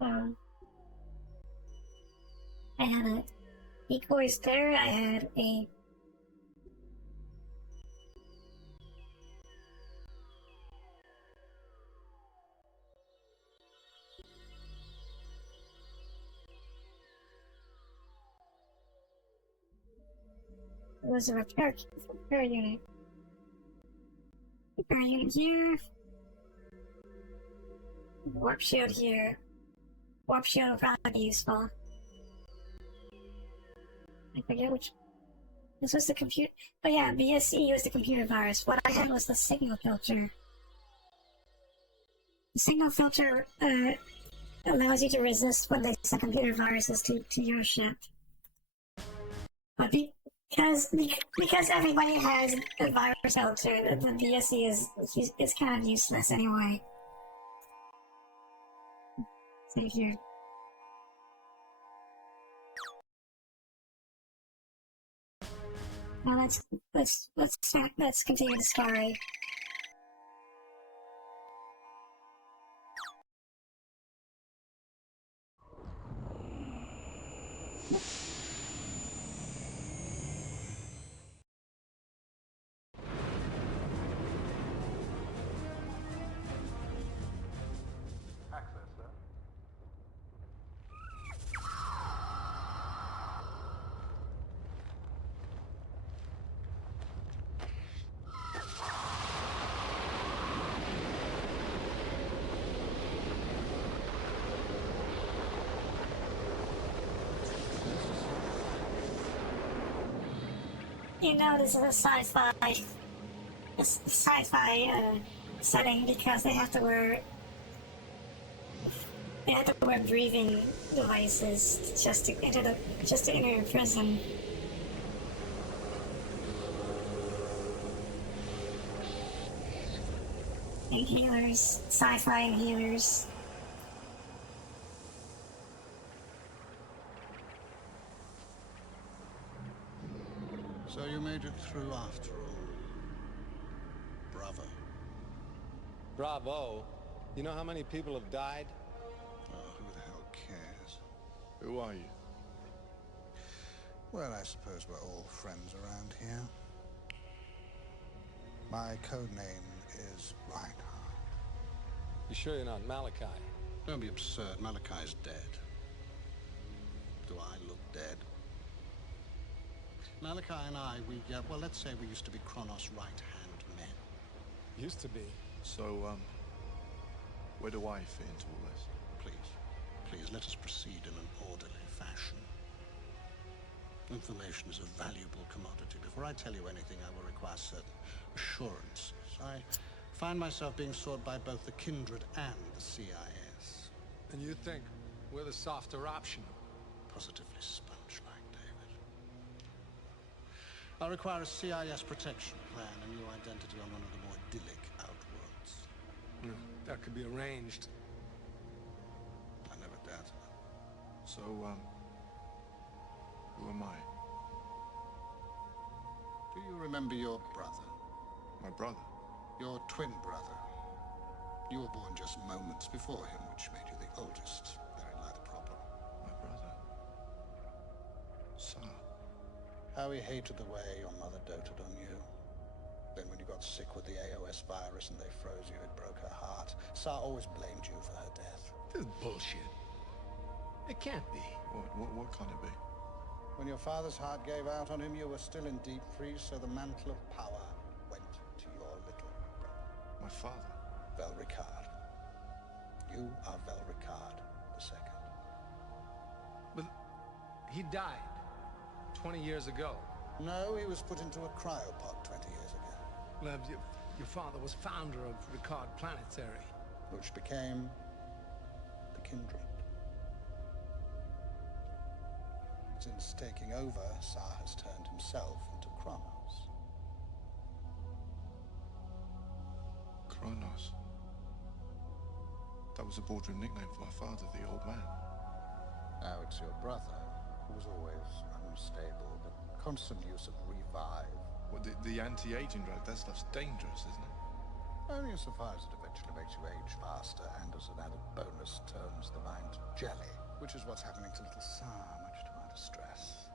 I had a decoys there, I had a it was a repair unit. Repair unit here. Warp shield here. Warp shield will probably be useful. I forget which. This was the computer. Oh yeah, BSE was the computer virus. What I had was the signal filter. The signal filter allows you to resist when they send computer viruses to your ship. But because everybody has a virus filter, the BSE is kind of useless anyway. So here. Now let's continue the story. Access, sir. You know this is a sci-fi setting because they have to wear breathing devices just to enter a prison. Inhalers, sci-fi inhalers. So you made it through after all. Bravo. Bravo? You know how many people have died? Oh, who the hell cares? Who are you? Well, I suppose we're all friends around here. My code name is Reinhardt. You sure you're not Malachi? Don't be absurd. Malachi's dead. Do I look dead? Malachi and I, well, let's say we used to be Kronos' right-hand men. Used to be. So, where do I fit into all this? Please, let us proceed in an orderly fashion. Information is a valuable commodity. Before I tell you anything, I will require certain assurances. I find myself being sought by both the Kindred and the CIS. And you think we're the softer option? Positively sponge-like, David. I require a CIS protection plan, a new identity on one of the more idyllic outworlds. That could be arranged. I never doubted it. So, who am I? Do you remember your brother? My brother? Your twin brother. You were born just moments before him, which made you the oldest. Therein lie the problem. My brother? Sir? How he hated the way your mother doted on you. Then when you got sick with the AOS virus and they froze you, it broke her heart. Sa always blamed you for her death. This is bullshit. It can't be. What can it be? When your father's heart gave out on him, you were still in deep freeze, so the mantle of power went to your little brother. My father? Vel Ricard. You are Vel Ricard II. But he died 20 years ago. No, he was put into a cryopod 20 years ago. Well, your father was founder of Ricard Planetary. Which became the Kindred. Since taking over, Sa has turned himself into Kronos. Kronos? That was a boardroom nickname for my father, the old man. Now it's your brother, who was always unstable, but constant use of Revive. What, the anti-aging drug? That stuff's dangerous, isn't it? Only insofar as it eventually makes you age faster, and as an added bonus turns the mind to jelly, which is what's happening to little Sa, much to our distress.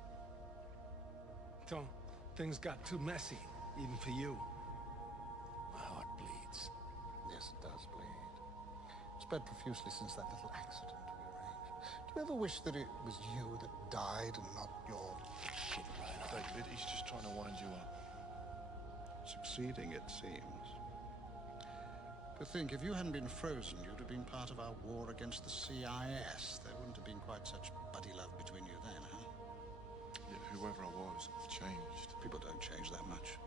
Tom, things got too messy, even for you. My heart bleeds. Yes, it does bleed. It's bled profusely since that little accident we arranged. Do you ever wish that it was you that died and not your shit, Reinhardt? David, he's just trying to wind you up. Succeeding, it seems. But think, if you hadn't been frozen, you'd have been part of our war against the CIS. There wouldn't have been quite such buddy love between you then, huh? Yeah, whoever I was, I've changed. People don't change that much.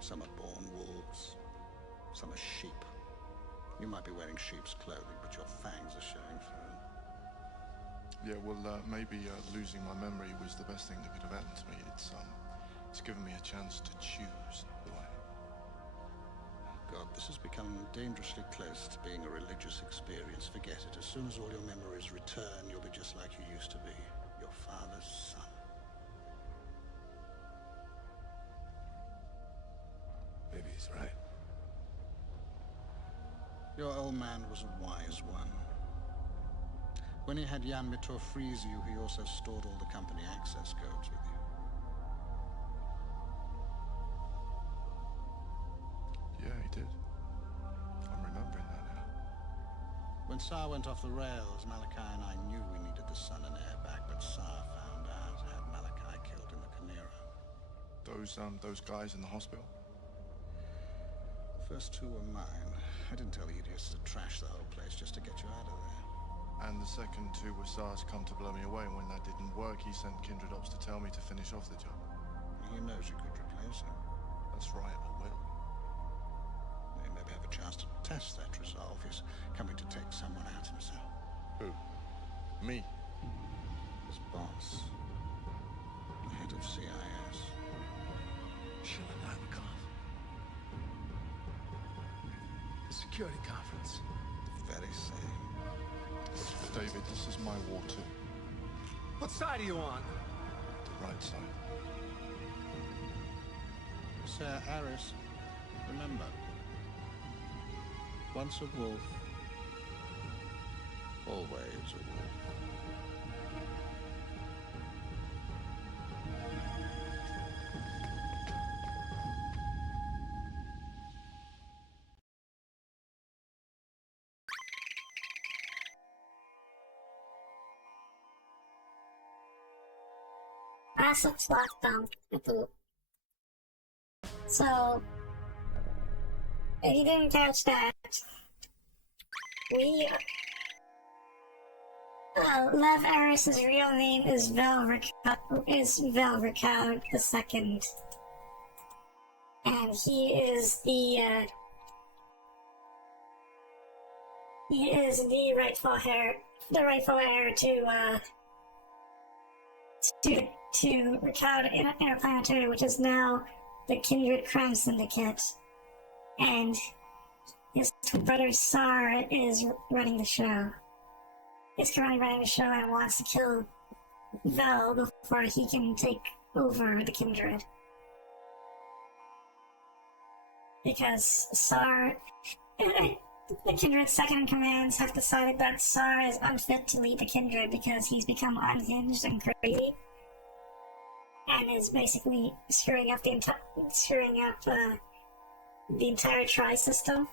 Some are born wolves. Some are sheep. You might be wearing sheep's clothing, but your fangs are showing through. Yeah, well, maybe losing my memory was the best thing that could have happened to me. It's given me a chance to choose who I am. God, this has become dangerously close to being a religious experience. Forget it. As soon as all your memories return, you'll be just like you used to be. Your father's son. Maybe he's right. Your old man was a wise one. When he had Jan Mitor freeze you, he also stored all the company access codes with you. Yeah, he did. I'm remembering that now. When Sa went off the rails, Malachi and I knew we needed the sun and air back, but Sa found out, had Malachi killed in the Chimera. Those guys in the hospital? The first two were mine. I didn't tell the idiots to trash the whole place just to get you out of there. And the second two were Sa's come to blow me away, and when that didn't work, he sent Kindred Ops to tell me to finish off the job. He knows you could replace him. That's right, I will. He maybe have a chance to test that resolve. He's coming to take someone out himself. Who? Me? His boss. The head of CIS. Shilanikov. The security conference. The very same. David, this is my war too. What side are you on? The right side. Sir Aris, remember. Once a wolf, always a wolf. massive slot dump at the. So, if you didn't catch that, we. Lev Eris's real name is Vel Rakoud II. And he is the rightful heir to Rakoud Interplanetary, which is now the Kindred Crime Syndicate. And his twin brother Sar is running the show. Is currently running the show and wants to kill Vel before he can take over the Kindred. Because Sar, the Kindred's second-in-commands have decided that Sar is unfit to lead the Kindred because he's become unhinged and crazy, and is basically screwing up the entire tri-system.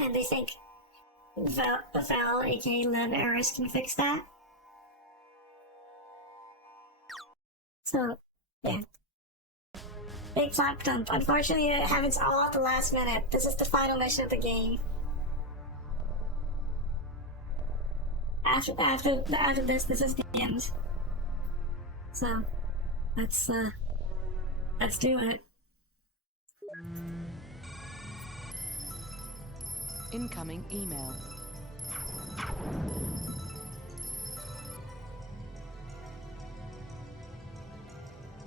And they think Vel, aka Lev Eris, can fix that. So, yeah. Big plot dump. Unfortunately, it happens all at the last minute. This is the final mission of the game. After this is the end. So, let's do it. Incoming email.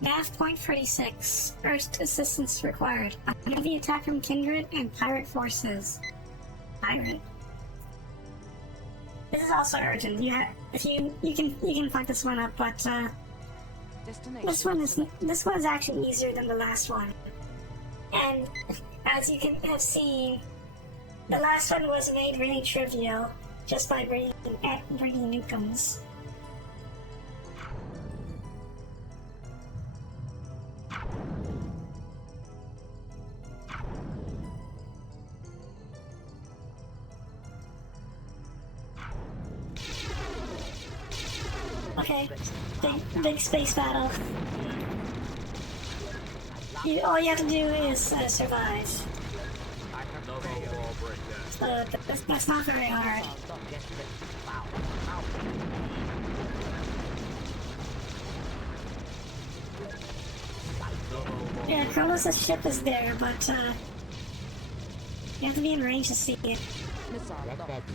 Nav Point 46. First assistance required. A heavy attack from Kindred and pirate forces. Pirate. This is also urgent. You can fuck this one up, but this one is actually easier than the last one. And as you can have seen, the last one was made really trivial just by bringing newcomes. Okay, big space battle. All you have to do is survive. That's not very hard. Yeah, Kronos' ship is there, but you have to be in range to see it.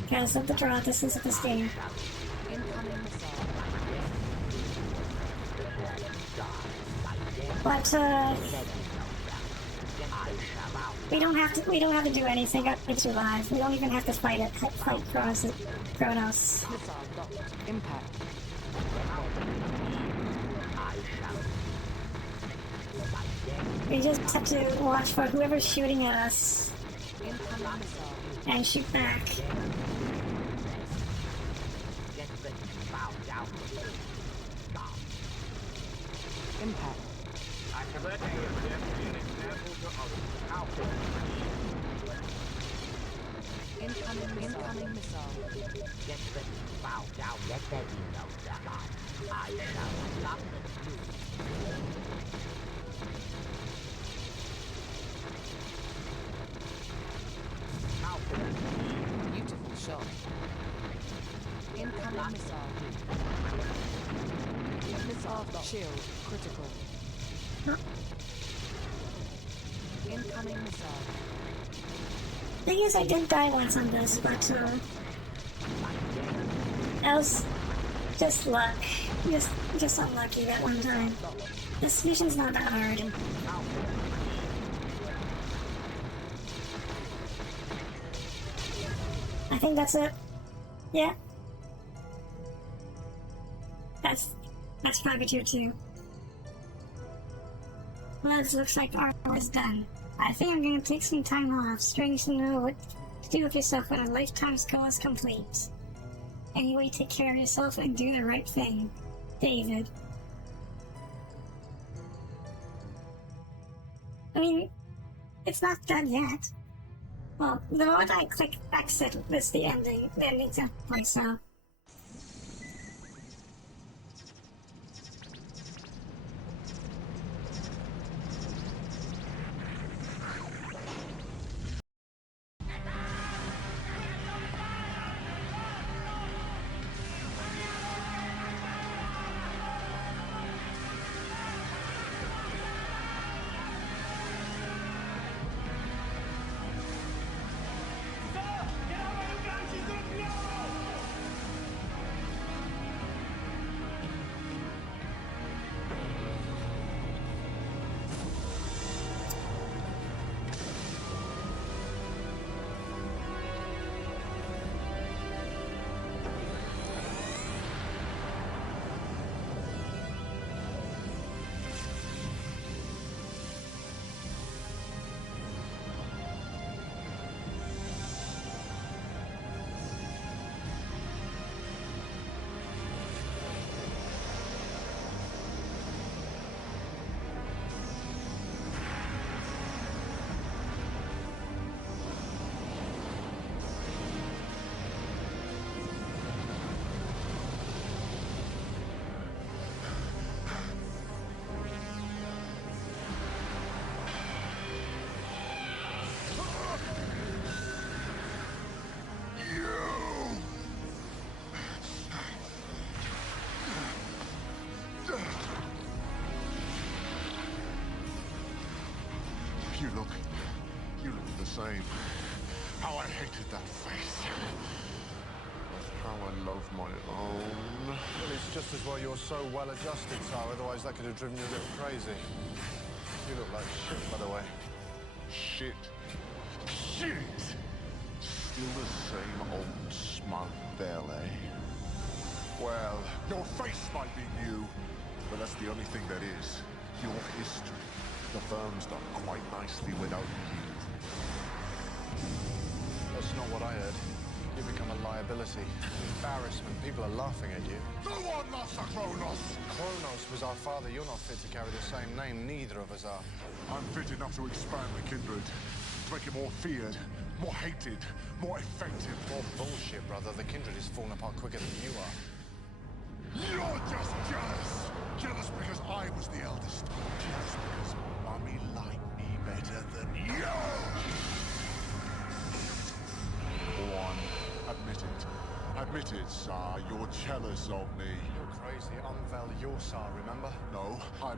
Because of the draw distance of this game. But we don't have to do anything. I can survive. We don't even have to fight Kronos. Impact. We just have to watch for whoever's shooting at us and shoot back. Impact. Incoming missile. Get ready to bow down. Let there be no doubt. I shall stop you. Beautiful shot. Incoming missile. Missile shield critical. Incoming missile. Thing is, I did die once on this, but that was just luck. Just unlucky that one time. This mission's not that hard. I think that's it. Yeah. That's probably tier 2. Well, it looks like our work is done. I think I'm gonna take some time off. Strange to know what to do with yourself when a lifetime's goal is complete. Anyway, take care of yourself and do the right thing. David. I mean, it's not done yet. Well, the moment I click exit, it's the ending template, so. the same. How I hated that face. How I love my own. Well, it's just as well you're so well adjusted, Tsar, otherwise that could have driven you a little crazy. You look like shit, by the way. Shit. Shit! Still the same old smug belle, eh? Well, your face might be new, but that's the only thing that is. Your history. The firm's done quite nicely without you. That's not what I heard. You become a liability, an embarrassment. People are laughing at you. No one laughs at Kronos! Kronos was our father. You're not fit to carry the same name. Neither of us are. I'm fit enough to expand the kindred. To make it more feared, more hated, more effective. More bullshit, brother. The kindred is falling apart quicker than you are. You're just jealous! Jealous because I was the eldest. Jealous because Mummy liked me better than you! Go on. Admit it. Admit it, Tsar. You're jealous of me. You're crazy. I'm Val, you're Tsar, remember? No, I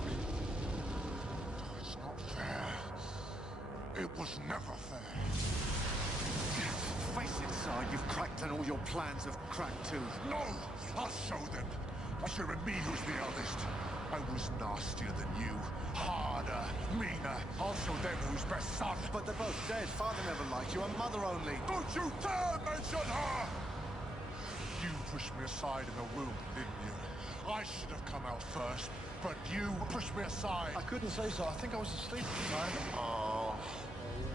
mean... It's not fair. It was never fair. Face it, Tsar, you've cracked and all your plans have cracked too. No! I'll show them. I should have been me who's the eldest. I was nastier than you. Harder, meaner. I'll show them who's best son. But they're both dead. Father never liked you, and Mother only. Don't you dare mention her! You pushed me aside in the womb, didn't you? I should have come out first, but you pushed me aside. I couldn't say so. I think I was asleep at the time. Oh,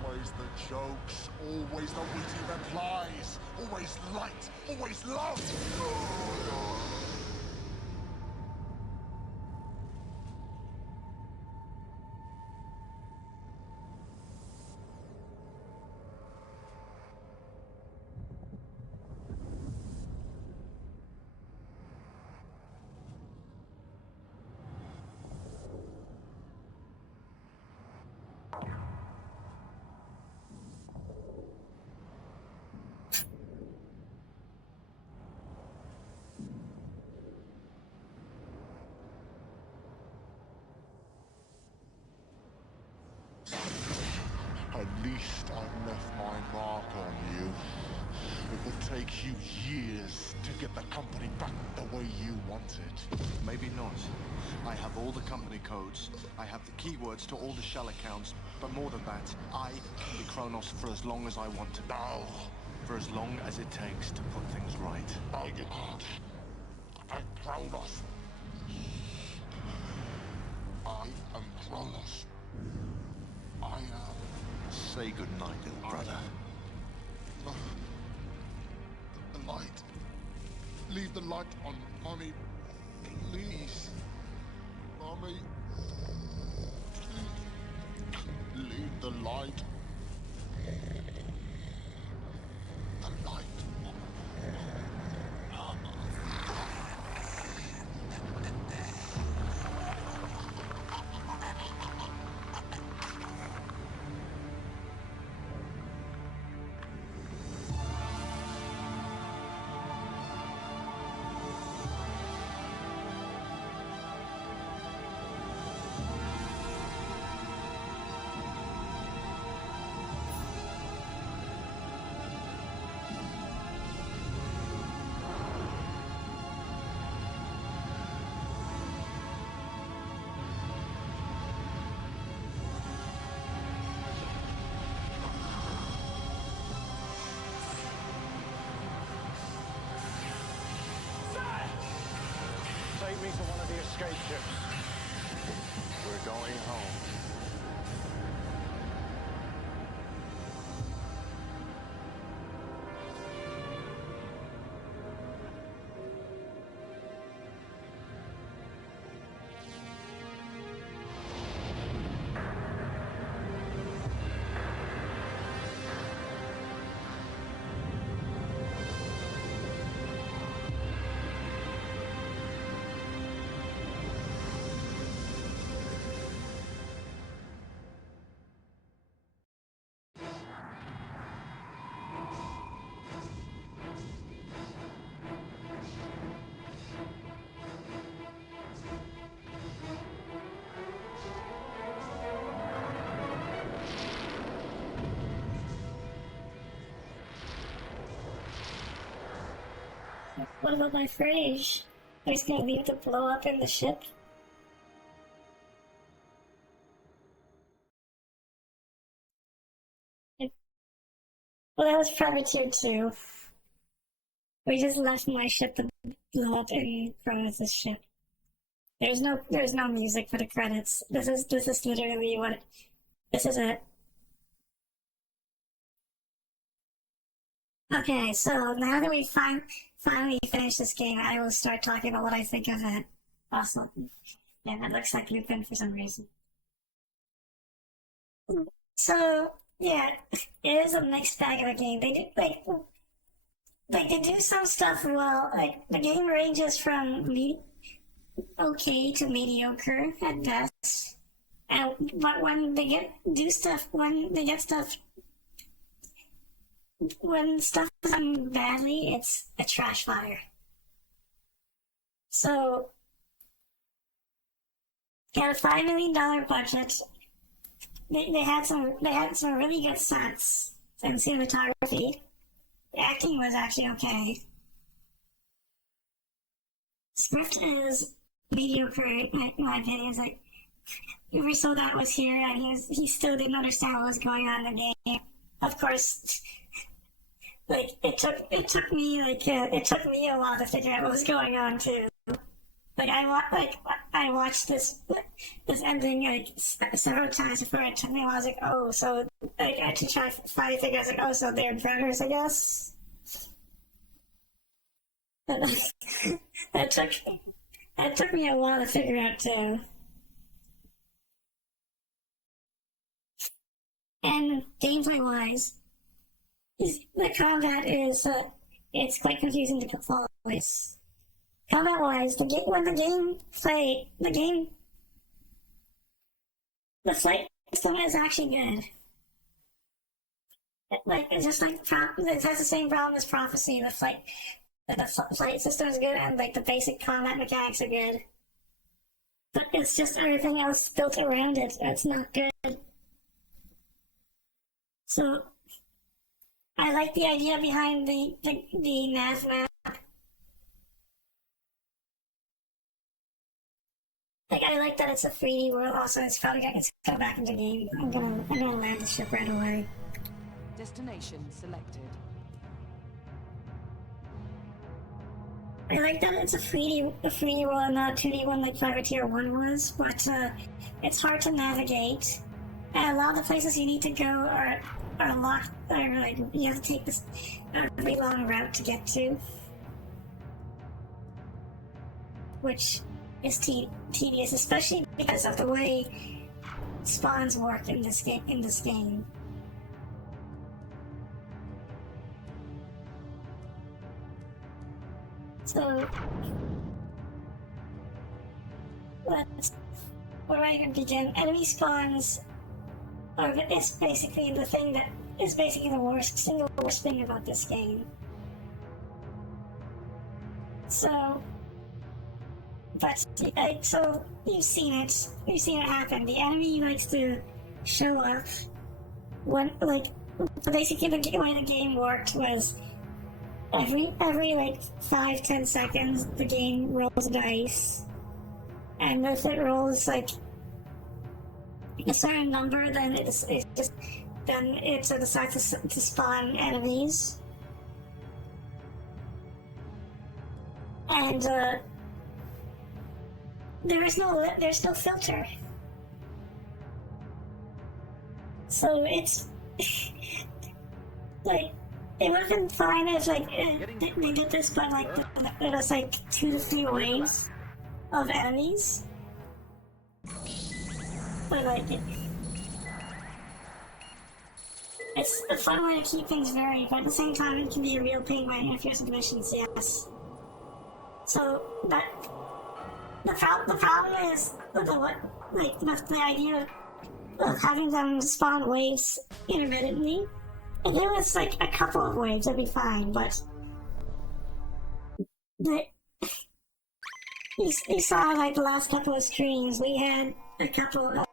always the jokes, always the witty replies, always light, always love. At least I've left my mark on you. It will take you years to get the company back the way you want it. Maybe not. I have all the company codes. I have the keywords to all the shell accounts. But more than that, I can be Kronos for as long as I want to. No. For as long as it takes to put things right. No, you can't. I'm Kronos. I am Kronos. I am... Say goodnight, little brother. The light. Leave the light on, Mommy. Please. Mommy. Please. Leave the light. The light. Take me to one of the escape ships. We're going home. What about my fridge? Are you gonna leave it to blow up in the ship? Well, that was Privateer 2. We just left my ship to blow up and froze the ship. There's no music for the credits. This is literally what this is it. Okay, so now that we finally finished this game, I will start talking about what I think of it. Awesome. Yeah, that looks like Lupin for some reason. So yeah, it is a mixed bag of a game. They do they do some stuff well. Like the game ranges from okay to mediocre at best. But when they get stuff when stuff is done badly, it's a trash fire. So, got a $5 million budget. They had some really good sets and cinematography. The acting was actually okay. Script is mediocre, in my opinion. It's like Russo that was here and he still didn't understand what was going on in the game. Of course, like it took me a while to figure out what was going on too. Like I watched this ending like several times before it took me a while. I was like, oh, so like I had to try to finally figure out. I was like, oh, so they're brothers, I guess. That took me a while to figure out too. And gameplay wise, the combat is it's quite confusing to follow. Combat wise, the flight system is actually good. Like it's just like it has the same problem as Prophecy. The flight system is good, and like the basic combat mechanics are good. But it's just everything else built around it that's not good. So I like the idea behind the nav map. Like I like that it's a 3D world. Also, it's probably gonna go back into game. I'm gonna land the ship right away. Destination selected. I like that it's a 3D world and not a 2D one like Privateer 1 was, but it's hard to navigate. And a lot of the places you need to go are locked, or like you have to take this really long route to get to, which is tedious, especially because of the way spawns work in this game. So, where I can begin? Enemy spawns it's basically the thing that is basically the single worst thing about this game. So, so you've seen it happen. The enemy likes to show up when, like, basically the way the game worked was every like 5-10 seconds the game rolls dice, and if it rolls like a certain number, then it decides to spawn enemies. And there's no filter. So it's like it would have been fine if like they did this, but like there was like 2 to 3 waves of enemies. But like it's a fun way to keep things varied, but at the same time it can be a real pain when it interferes with missions, yes. So the problem is the idea of having them spawn waves intermittently. If it was like a couple of waves, that'd be fine, but you saw like the last couple of streams, we had a couple of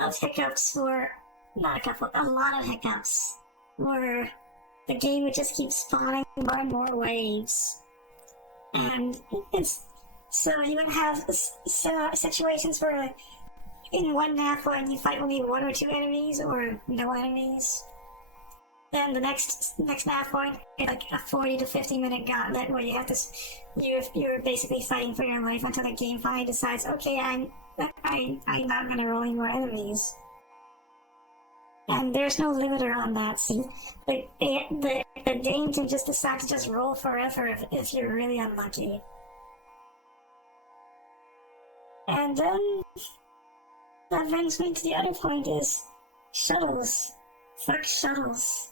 of hiccups were, not a couple, a lot of hiccups, where the game would just keep spawning more and more waves. And so you would have situations where in one map when you fight only one or two enemies or no enemies. Then the next map point is like a 40 to 50 minute gauntlet where you have to, you're basically fighting for your life until the game finally decides, okay, I'm not gonna roll any more enemies. And there's no limiter on that. See, the game can just decide to just roll forever if you're really unlucky. And then that brings me to the other point is shuttles. Fuck shuttles.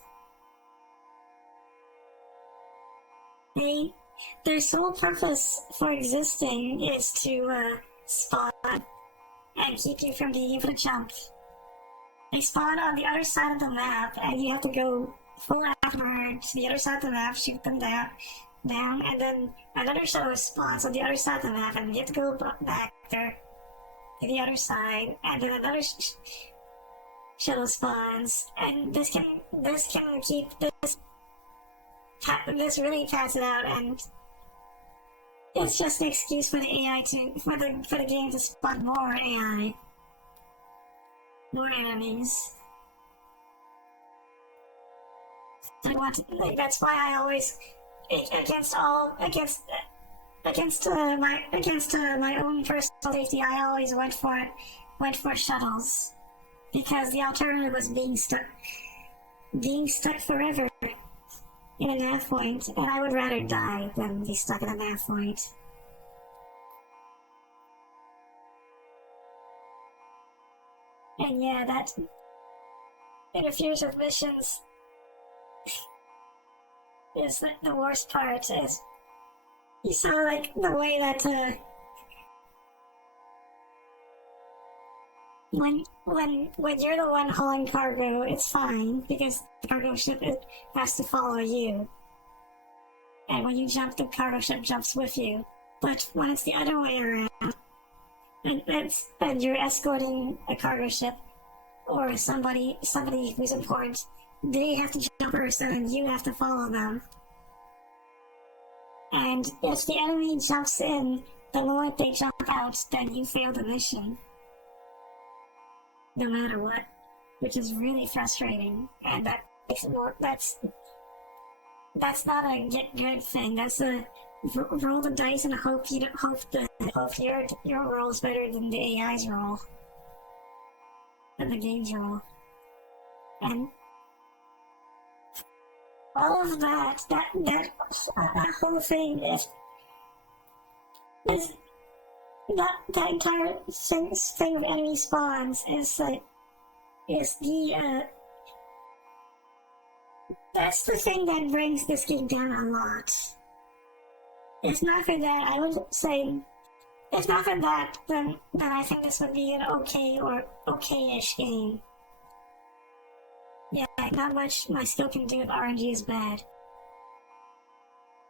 Their sole purpose for existing is to spawn and keep you from being able to jump. They spawn on the other side of the map, and you have to go full afterward to the other side of the map, shoot them down, and then another shuttle spawns on the other side of the map, and you have to go back there to the other side, and then another shuttle spawns, and this can keep this really pass it out, and it's just an excuse for the AI for the game to spawn more AI, more enemies. That's why I always against my own personal safety, I always went for shuttles, because the alternative was being stuck forever in a nav point, and I would rather die than be stuck in a nav point. And yeah, that interferes with missions is the worst part. Is you saw like the way that when you're the one hauling cargo, it's fine because the cargo ship has to follow you, and when you jump, the cargo ship jumps with you. But when it's the other way around, and you're escorting a cargo ship or somebody who's important, they have to jump first, and then you have to follow them. And if the enemy jumps in the moment they jump out, then you fail the mission, no matter what, which is really frustrating. And that makes it more. That's not a get good thing. That's a roll the dice and hope your roll is better than the AI's roll, than the game's roll, and all of that whole thing is that entire thing of enemy spawns that's the thing that brings this game down a lot. If not for that, I would say, if not for that, then I think this would be an okay or okay-ish game. Yeah, not much my skill can do with RNG is bad.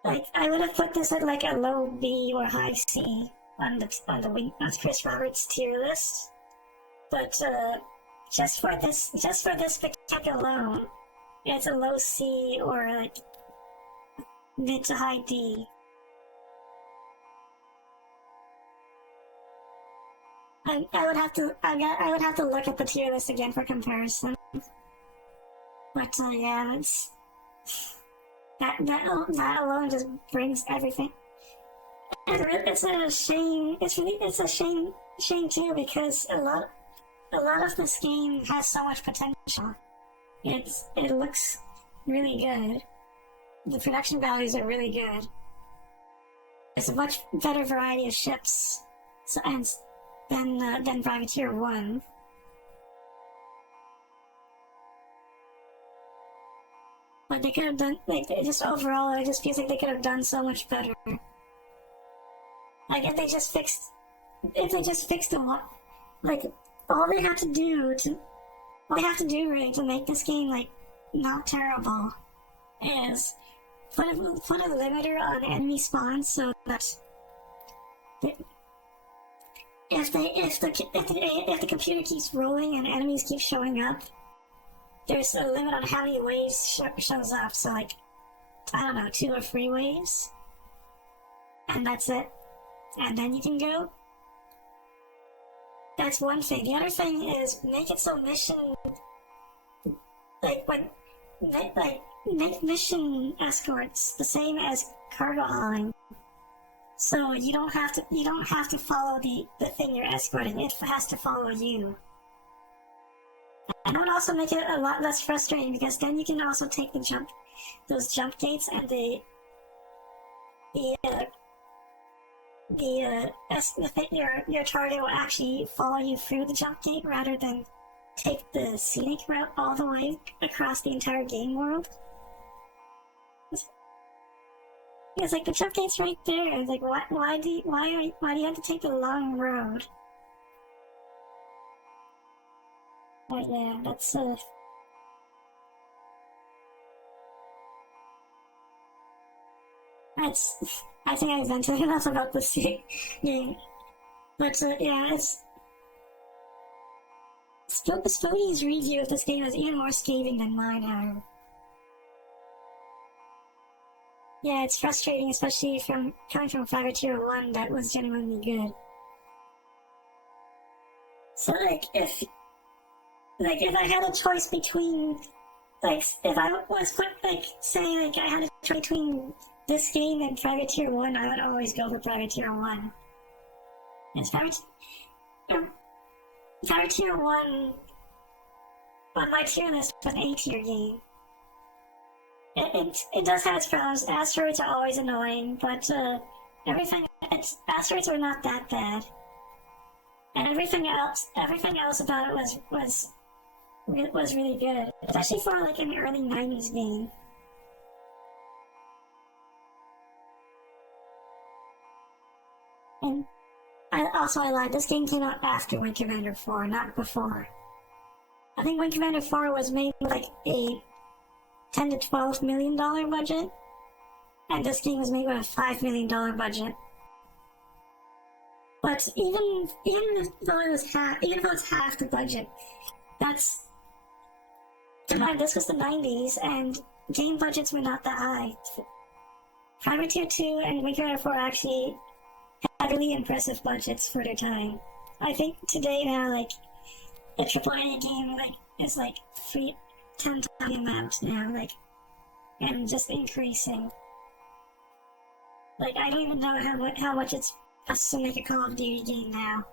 Like, I would have put this at like a low B or high C on the Chris Roberts tier list, but just for this mechanic alone, it's a low C or like mid to high D. I would have to look at the tier list again for comparison. But yeah, it's that alone just brings everything. And it's a shame. It's a shame too, because a lot of this game has so much potential. It looks really good. The production values are really good. There's a much better variety of ships, than Privateer 1. But they could have done, overall, it just feels like they could have done so much better. Like, if they just fixed the one, like, all they have to do really to make this game, like, not terrible is put a limiter on enemy spawns so that if the computer keeps rolling and enemies keep showing up, there's a limit on how many waves shows up. So like, I don't know, 2 or 3 waves, and that's it. And then you can go. That's one thing. The other thing is make it so mission, make mission escorts the same as cargo hauling. So you don't have to follow the thing you're escorting. It has to follow you. And that would also make it a lot less frustrating because then you can also take those jump gates, and your target will actually follow you through the jump gate rather than take the scenic route all the way across the entire game world. It's like the jump gate's right there. It's like why do you have to take the long road? But yeah, that's I think I vented enough about this game. But yeah, Spooky's review of this game is even more scathing than mine, however. Yeah, it's frustrating, especially coming from Fiverr Tier 1 that was genuinely good. So like if I had a choice between, like, if I was say I had a choice between this game and Private Tier 1, I would always go for Private Tier 1. It's Private Tier 1 on my tier list was an A-tier game. It does have its problems. Asteroids are always annoying, but asteroids were not that bad. And everything else about it was really good, especially for like an early 90s game. And I lied, this game came out after Wing Commander 4, not before. I think Wing Commander 4 was made with like a $10 to $12 million budget, and this game was made with a $5 million budget. But even though it's half the budget, that's, this was the 90s, and game budgets were not that high. Private Tier 2 and Wing Commander 4 actually had really impressive budgets for their time. I think today now, like, a AAA game is like 10 times the amount now, like, and just increasing. Like, I don't even know how much it's costs to make a Call of Duty game now.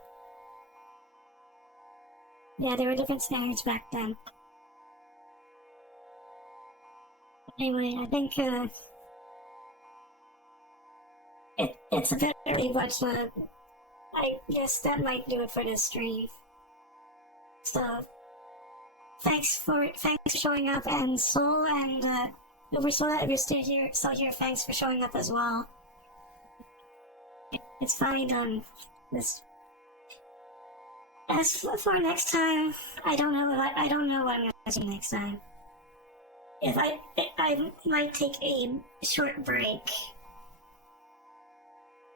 Yeah, there were different standards back then. Anyway, I think it's a bit early, but I guess that might do it for this stream. So, thanks for showing up, and Soul and if you're still here, thanks for showing up as well. It's finally done. As for next time, I don't know what I'm gonna do next time. I might take a short break,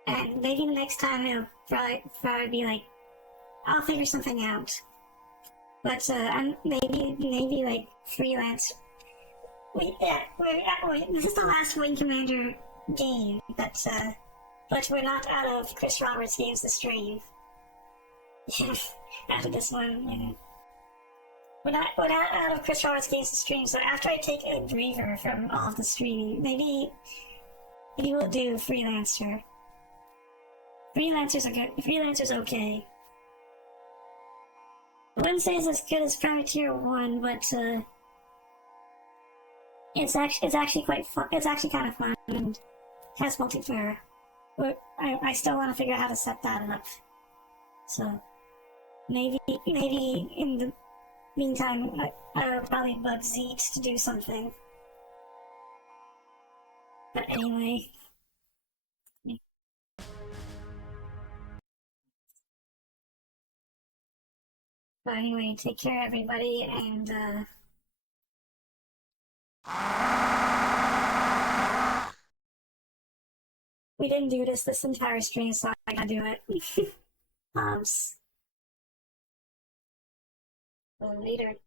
and maybe the next time it'll probably be like, I'll figure something out. But I'm maybe like freelance. This is the last Wing Commander game, but we're not out of Chris Roberts' games to stream. After this one, yeah. We're not out of Chris Roberts' games to stream, so after I take a breather from all of the streaming, maybe we'll do Freelancer. Freelancer's okay. I wouldn't say it's as good as Private Tier 1, but it's actually quite fun. It's actually kind of fun and has multiplayer. But I still want to figure out how to set that up. So maybe in the meantime, I'll probably bug Zeet to do something. But anyway. But anyway, take care everybody, and we didn't do this entire stream, so I gotta do it. Later.